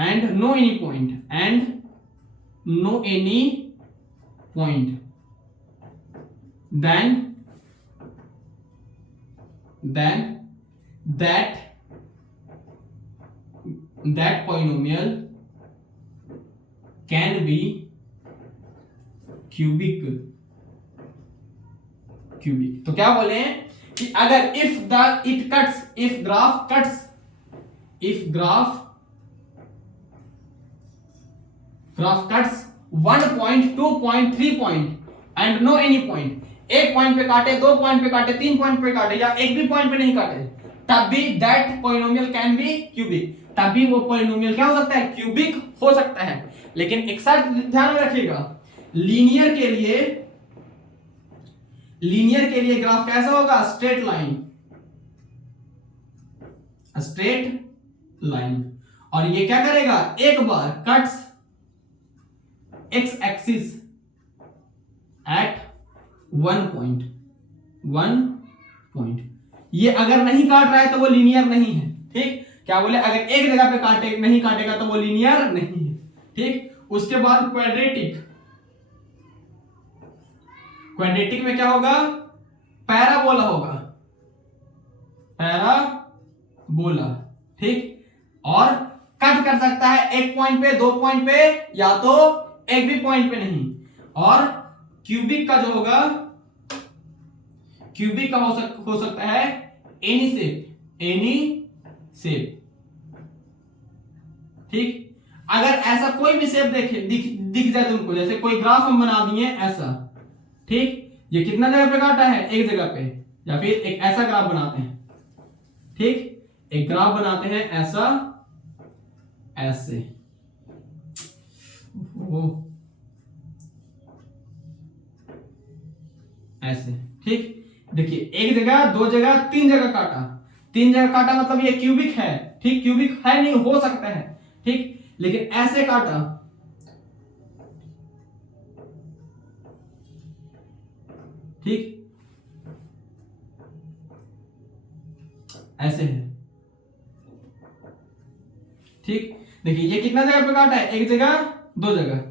and no any point, then that polynomial can be cubic। तो क्या बोले कि अगर if graph cuts 1 point, 2 point, 3 point and no any point, एक पॉइंट पे काटे, 2 पॉइंट पे काटे, 3 पॉइंट पे काटे, या एक भी पॉइंट पे नहीं काटे, तब भी that polynomial can be cubic, तब भी वो पॉलिनोमियल क्या हो सकता है क्यूबिक हो सकता है। लेकिन एक साथ ध्यान में रखिएगा, लीनियर के लिए ग्राफ कैसा होगा, स्ट्रेट लाइन, और ये क्या करेगा, एक बार cuts x axis at 1 point. ये अगर नहीं काट रहा है तो वो लीनियर नहीं है। ठीक, क्या बोले, अगर एक जगह पे नहीं काटेगा तो वो लीनियर नहीं है। ठीक, उसके बाद क्वाड्रेटिक में क्या होगा, पैराबोला होगा, पैराबोला। ठीक, और कट कर सकता है एक पॉइंट पे, 2 पॉइंट पे, या तो एक भी पॉइंट पे नहीं। और क्यूबिक का जो होगा, क्यूबिक का हो सकता है एनी शेप। ठीक, अगर ऐसा कोई भी शेप दिख जाए तुमको, जैसे कोई ग्राफ हम बना दिए ऐसा, ठीक, ये कितना जगह पे काटा है, एक जगह पे, या फिर एक ऐसा ग्राफ बनाते हैं, ठीक, एक ग्राफ बनाते हैं ऐसा, ऐसे, ऐसे, ठीक, देखिए एक जगह, दो जगह, तीन जगह काटा, तीन जगह काटा मतलब ये क्यूबिक है, ठीक, क्यूबिक है नहीं, हो सकता है, ठीक, लेकिन ऐसे काटा, ठीक, ऐसे है, ठीक, देखिए ये कितना जगह पे काटा है, एक जगह, दो जगह,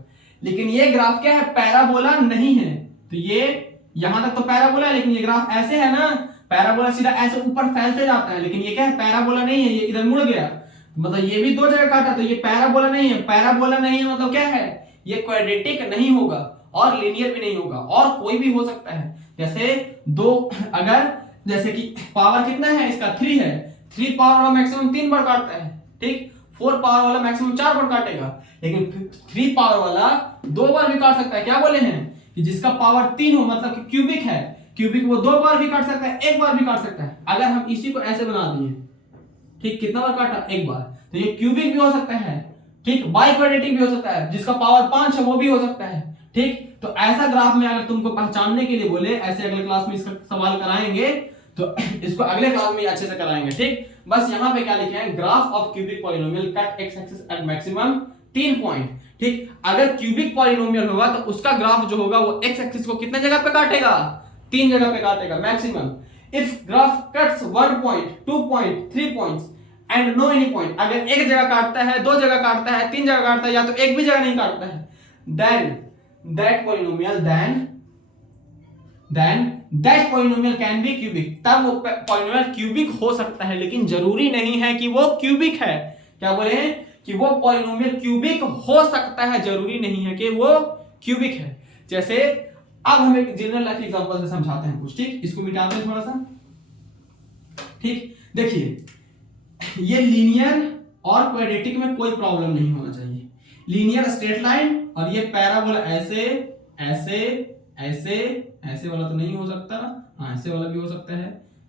लेकिन ये ग्राफ क्या है, पैराबोला नहीं है, तो ये यहां तक तो पैराबोला है, लेकिन ये ग्राफ ऐसे है ना, पैराबोला सीधा ऐसे ऊपर फैलते जाता है, लेकिन ये क्या है, पैराबोला नहीं है, ये इधर मुड़ गया, मतलब ये भी दो जगह काटा, तो ये पैराबोला नहीं है, पैराबोला नहीं है मतलब क्या है, ये क्वाड्रेटिक नहीं होगा और लीनियर भी नहीं होगा, और कोई भी हो सकता है, जैसे दो, अगर जैसे कि पावर कितना है इसका, 3 है, 3 पावर वाला मैक्सिमम 3 बार काटता है, ठीक, 4 पावर वाला मैक्सिमम 4 बार काटेगा, लेकिन 3 पावर वाला 2 बार भी काट सकता है, क्या बोले हैं कि जिसका पावर 3 हो मतलब कि क्यूबिक है, क्यूबिक वो 2 बार भी काट सकता है, 1 बार भी काट सकता है, अगर हम इसी को ऐसे बना दिए, ठीक, कितना बार काटा, 1 बार, तो ये क्यूबिक भी हो सकता है, ठीक, बाइक्वाड्रेटिक भी हो सकता है, जिसका पावर 5 है वो भी हो सकता है, ठीक, तो ऐसा ग्राफ में अगर तुमको पहचानने के लिए बोले, ऐसे अगले क्लास में इसका सवाल कराएंगे, तो इसको अगले क्लास में अच्छे से कराएंगे, ठीक, बस यहाँ पे क्या लिखे हैं, graph of cubic polynomial cut x axis at maximum 3 point, ठीक, अगर क्यूबिक पॉलिनोमियल होगा तो उसका ग्राफ जो होगा वो एक्स एक्सिस को कितने जगह पे काटेगा, 3 जगह पे काटेगा maximum. If graph cuts 1 point, 2 point, 3 points and no any point, अगर एक जगह काटता है, दो जगह काटता है, 3 जगह काटता है, या तो एक भी जगह नहीं काटता है, then that polynomial can be cubic, तब वो पॉलिनोमियल क्यूबिक हो सकता है, लेकिन जरूरी नहीं है कि वो क्यूबिक है, क्या बोले हैं कि वो पॉलिनोमियल क्यूबिक हो सकता है, जरूरी नहीं है कि वो क्यूबिक है। जैसे अब हम एक जनरल लाइफ एग्जांपल से समझाते हैं कुछ, ठीक, इसको मिटाते हैं थोड़ा सा, ठीक, देखिए ये लीनियर और क्वाड्रेटिक में कोई प्रॉब्लम नहीं होना चाहिए, लीनियर स्ट्रेट लाइन, और ये पैराबोला ऐसे ऐसे ऐसे ऐसे वाला तो नहीं हो सकता, हाँ ऐसे वाला भी हो सकता है,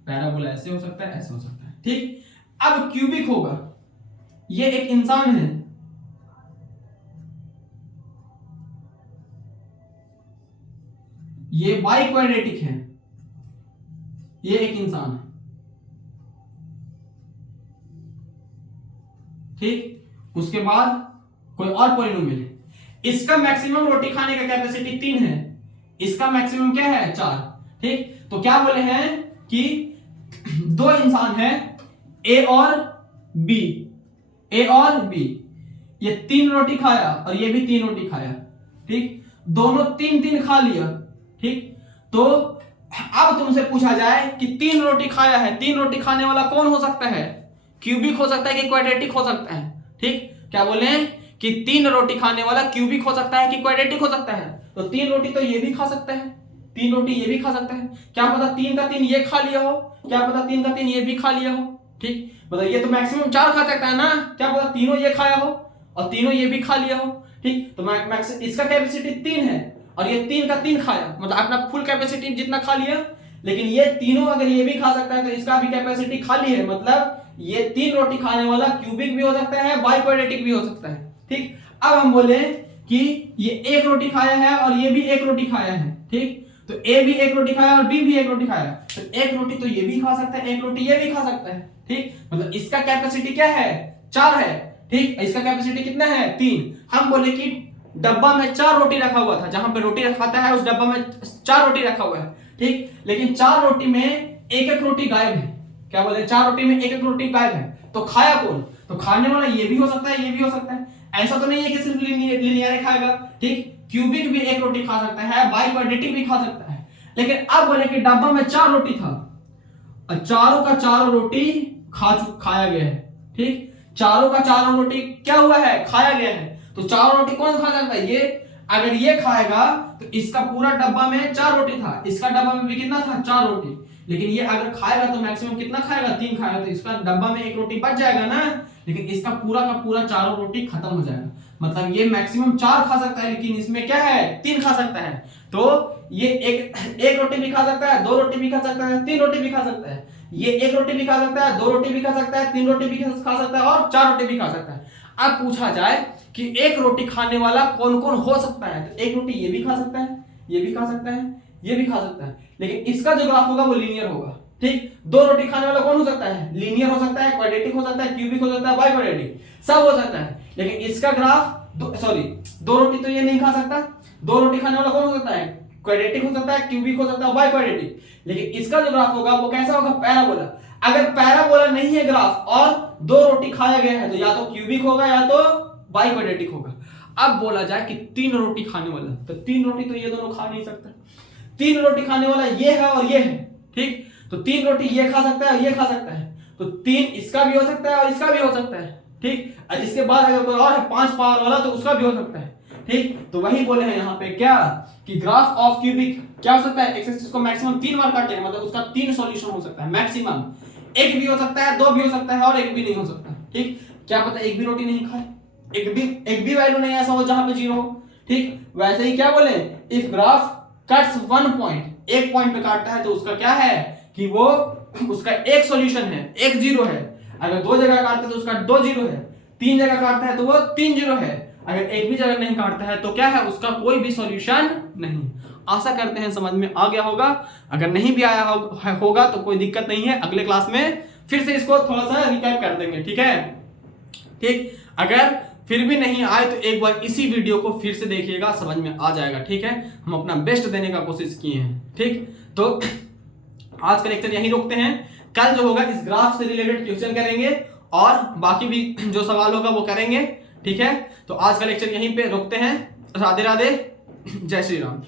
पैराबोला ऐसे हो सकता है, ऐसे हो सकता है, ठीक। अब क्यूबिक होगा, ये एक इंसान है, ये बाइक्वाड्रेटिक है, ये एक इंसान है, ठीक, उसके बाद कोई और पॉलिनोमियल है, इसका मैक्सिमम रोटी खाने का कैपेसिटी 3 है, इसका मैक्सिमम क्या है 4, ठीक, तो क्या बोले हैं कि दो इंसान हैं ए और बी, ए और बी, ये 3 रोटी खाया और ये भी 3 रोटी खाया, ठीक, दोनों 3-3 खा लिया, ठीक, तो अब तुमसे पूछा जाए कि 3 रोटी खाया है, 3 रोटी खाने वाला कौन हो सकता है, क्यूबिक हो सकता है कि क्वाड्रेटिक हो सकता है, ठीक, क्या बोले कि 3 रोटी खाने वाला क्यूबिक हो सकता है कि क्वाड्रेटिक हो सकता है, तो 3 रोटी तो ये भी खा सकता है, 3 रोटी ये भी खा सकता है, क्या पता 3 का 3 ये खा लिया हो, क्या पता 3 का 3 ये भी खा लिया हो, ठीक, मतलब ये तो मैक्सिमम 4 खा सकता है ना, क्या पता तीनों ये खाया हो और तीनों ये भी खा लिया हो, ठीक, तो मैक्सिमम इसका कैपेसिटी 3 है और ये 3 का 3 खाया, मतलब अपना फुल कैपेसिटी जितना खा लिया, लेकिन ये तीनों अगर ये भी खा सकता है तो इसका भी कैपेसिटी खाली है, मतलब ये 3 रोटी खाने वाला क्यूबिक भी हो सकता है, बाइक्वाड्रेटिक भी हो सकता है, ठीक। अब हम बोले कि ये 1 रोटी खाया है और ये भी 1 रोटी खाया है, ठीक, तो ए भी 1 रोटी खाया और बी भी 1 रोटी खाया, तो 1 रोटी तो ये भी खा सकता है, 1 रोटी ये भी खा सकता है, ठीक, मतलब इसका कैपेसिटी क्या है 4 है, ठीक, इसका कैपेसिटी कितना है 3। हम बोले कि डब्बा में 4 रोटी रखा हुआ था, जहां पे रोटी रखाता है उस डब्बा में 4 रोटी रखा हुआ है, ठीक, लेकिन 4 रोटी में 1-1 रोटी गायब है, क्या बोले 4 रोटी में 1-1 रोटी गायब है, तो खाया कौन, तो खाने वाला ये भी हो सकता है, ये भी हो सकता है, ऐसा तो नहीं है कि सिर्फ लीनियर खाएगा, ठीक, क्यूबिक भी 1 रोटी खा सकता है, बाइक्वाड्रेटिक भी खा सकता है, लेकिन अब बोले कि डब्बा में 4 रोटी था और चारों का चारों रोटी खाया गया है, ठीक, चारों का चारों रोटी क्या हुआ है खाया गया है, तो चारों रोटी कौन खा सकता है, ये अगर ये खाएगा तो इसका पूरा डब्बा में 4 रोटी था, इसका डब्बा में भी कितना था 4 रोटी, लेकिन ये अगर खाएगा तो मैक्सिमम कितना खाएगा 3 खाएगा, तो इसका डब्बा में 1 रोटी बच जाएगा ना, लेकिन इसका पूरा का पूरा 4 रोटी खत्म हो जाएगा। मतलब ये मैक्सिमम 4 खा सकता है, लेकिन इसमें क्या है 3 खा सकता है। तो ये एक रोटी भी खा सकता है, 2 रोटी भी खा सकता है, 3 रोटी भी खा सकता है। ये 1 रोटी भी खा सकता है, 2 रोटी भी खा सकता है, 3 रोटी भी खा सकता है और 4 रोटी भी खा सकता है। अब पूछा जाए कि 1 रोटी खाने वाला कौन कौन हो सकता है, तो 1 रोटी ये भी खा सकता है, ये भी खा सकता है, ये भी खा सकता है, लेकिन इसका जो ग्राफ होगा वो लीनियर होगा। ठीक, 2 रोटी खाने वाला कौन हो सकता है, लीनियर हो सकता है, क्वाड्रेटिक हो सकता है, क्यूबिक हो सकता है, बाई क्वाड्रेटिक, सब हो सकता है। लेकिन इसका ग्राफ 2 रोटी तो ये नहीं खा सकता, 2 रोटी खाने वाला कौन हो सकता है, क्वाड्रेटिक हो सकता है, क्यूबिक हो सकता है, बाई क्वाड्रेटिक। लेकिन इसका जो ग्राफ होगा वो कैसा होगा, पैराबोला। अगर पैराबोला नहीं है ग्राफ और 2 रोटी खाया गया है तो या तो क्यूबिक होगा या तो बाई क्वाड्रेटिक होगा। अब बोला जाए कि 3 रोटी खाने वाला, तो 3 रोटी तो ये दोनों खा नहीं सकता, 3 रोटी खाने वाला ये है और ये है। ठीक, तो 3 रोटी ये खा सकता है और ये खा सकता है, तो 3 इसका भी हो सकता है और इसका भी हो सकता है। ठीक, और इसके बाद अगर कोई और है 5 पावर वाला तो उसका भी हो सकता है। ठीक, तो वही बोले हैं यहाँ पे क्या कि ग्राफ ऑफ क्यूबिक क्या हो सकता है, एक्स एक्सिस को मैक्सिमम 3 बार काटेगा, मतलब उसका 3 सॉल्यूशन हो सकता है मैक्सिमम। एक भी हो सकता है, 2 भी हो सकता है और एक भी नहीं हो सकता। ठीक, क्या पता एक भी रोटी नहीं खाए, एक भी वैल्यू नहीं ऐसा हो जहां पे 0 हो। ठीक, वैसे ही क्या बोले, इफ ग्राफ कट्स 1 पॉइंट, एक पॉइंट पे काटता है तो उसका क्या है कि वो उसका एक सॉल्यूशन है, एक 0 है। अगर 2 जगह काटता है तो उसका 2 0 है, 3 जगह काटता है तो वो 3 0 है, अगर एक भी जगह नहीं काटता है तो क्या है, उसका कोई भी सॉल्यूशन नहीं। आशा करते हैं समझ में आ गया होगा, अगर नहीं भी आया होगा तो कोई दिक्कत नहीं है, अगले क्लास में फिर से इसको थोड़ा सा रिकैप कर देंगे। ठीक है, ठीक, अगर फिर भी नहीं आए तो एक बार इसी वीडियो को फिर से देखिएगा, समझ में आ जाएगा। ठीक है, हम अपना बेस्ट देने का कोशिश किए हैं। ठीक, तो आज का लेक्चर यहीं रोकते हैं, कल जो होगा इस ग्राफ से रिलेटेड क्वेश्चन करेंगे और बाकी भी जो सवाल होगा वो करेंगे। ठीक है, तो आज का लेक्चर यहीं पे रोकते हैं। राधे राधे, जय श्री राम।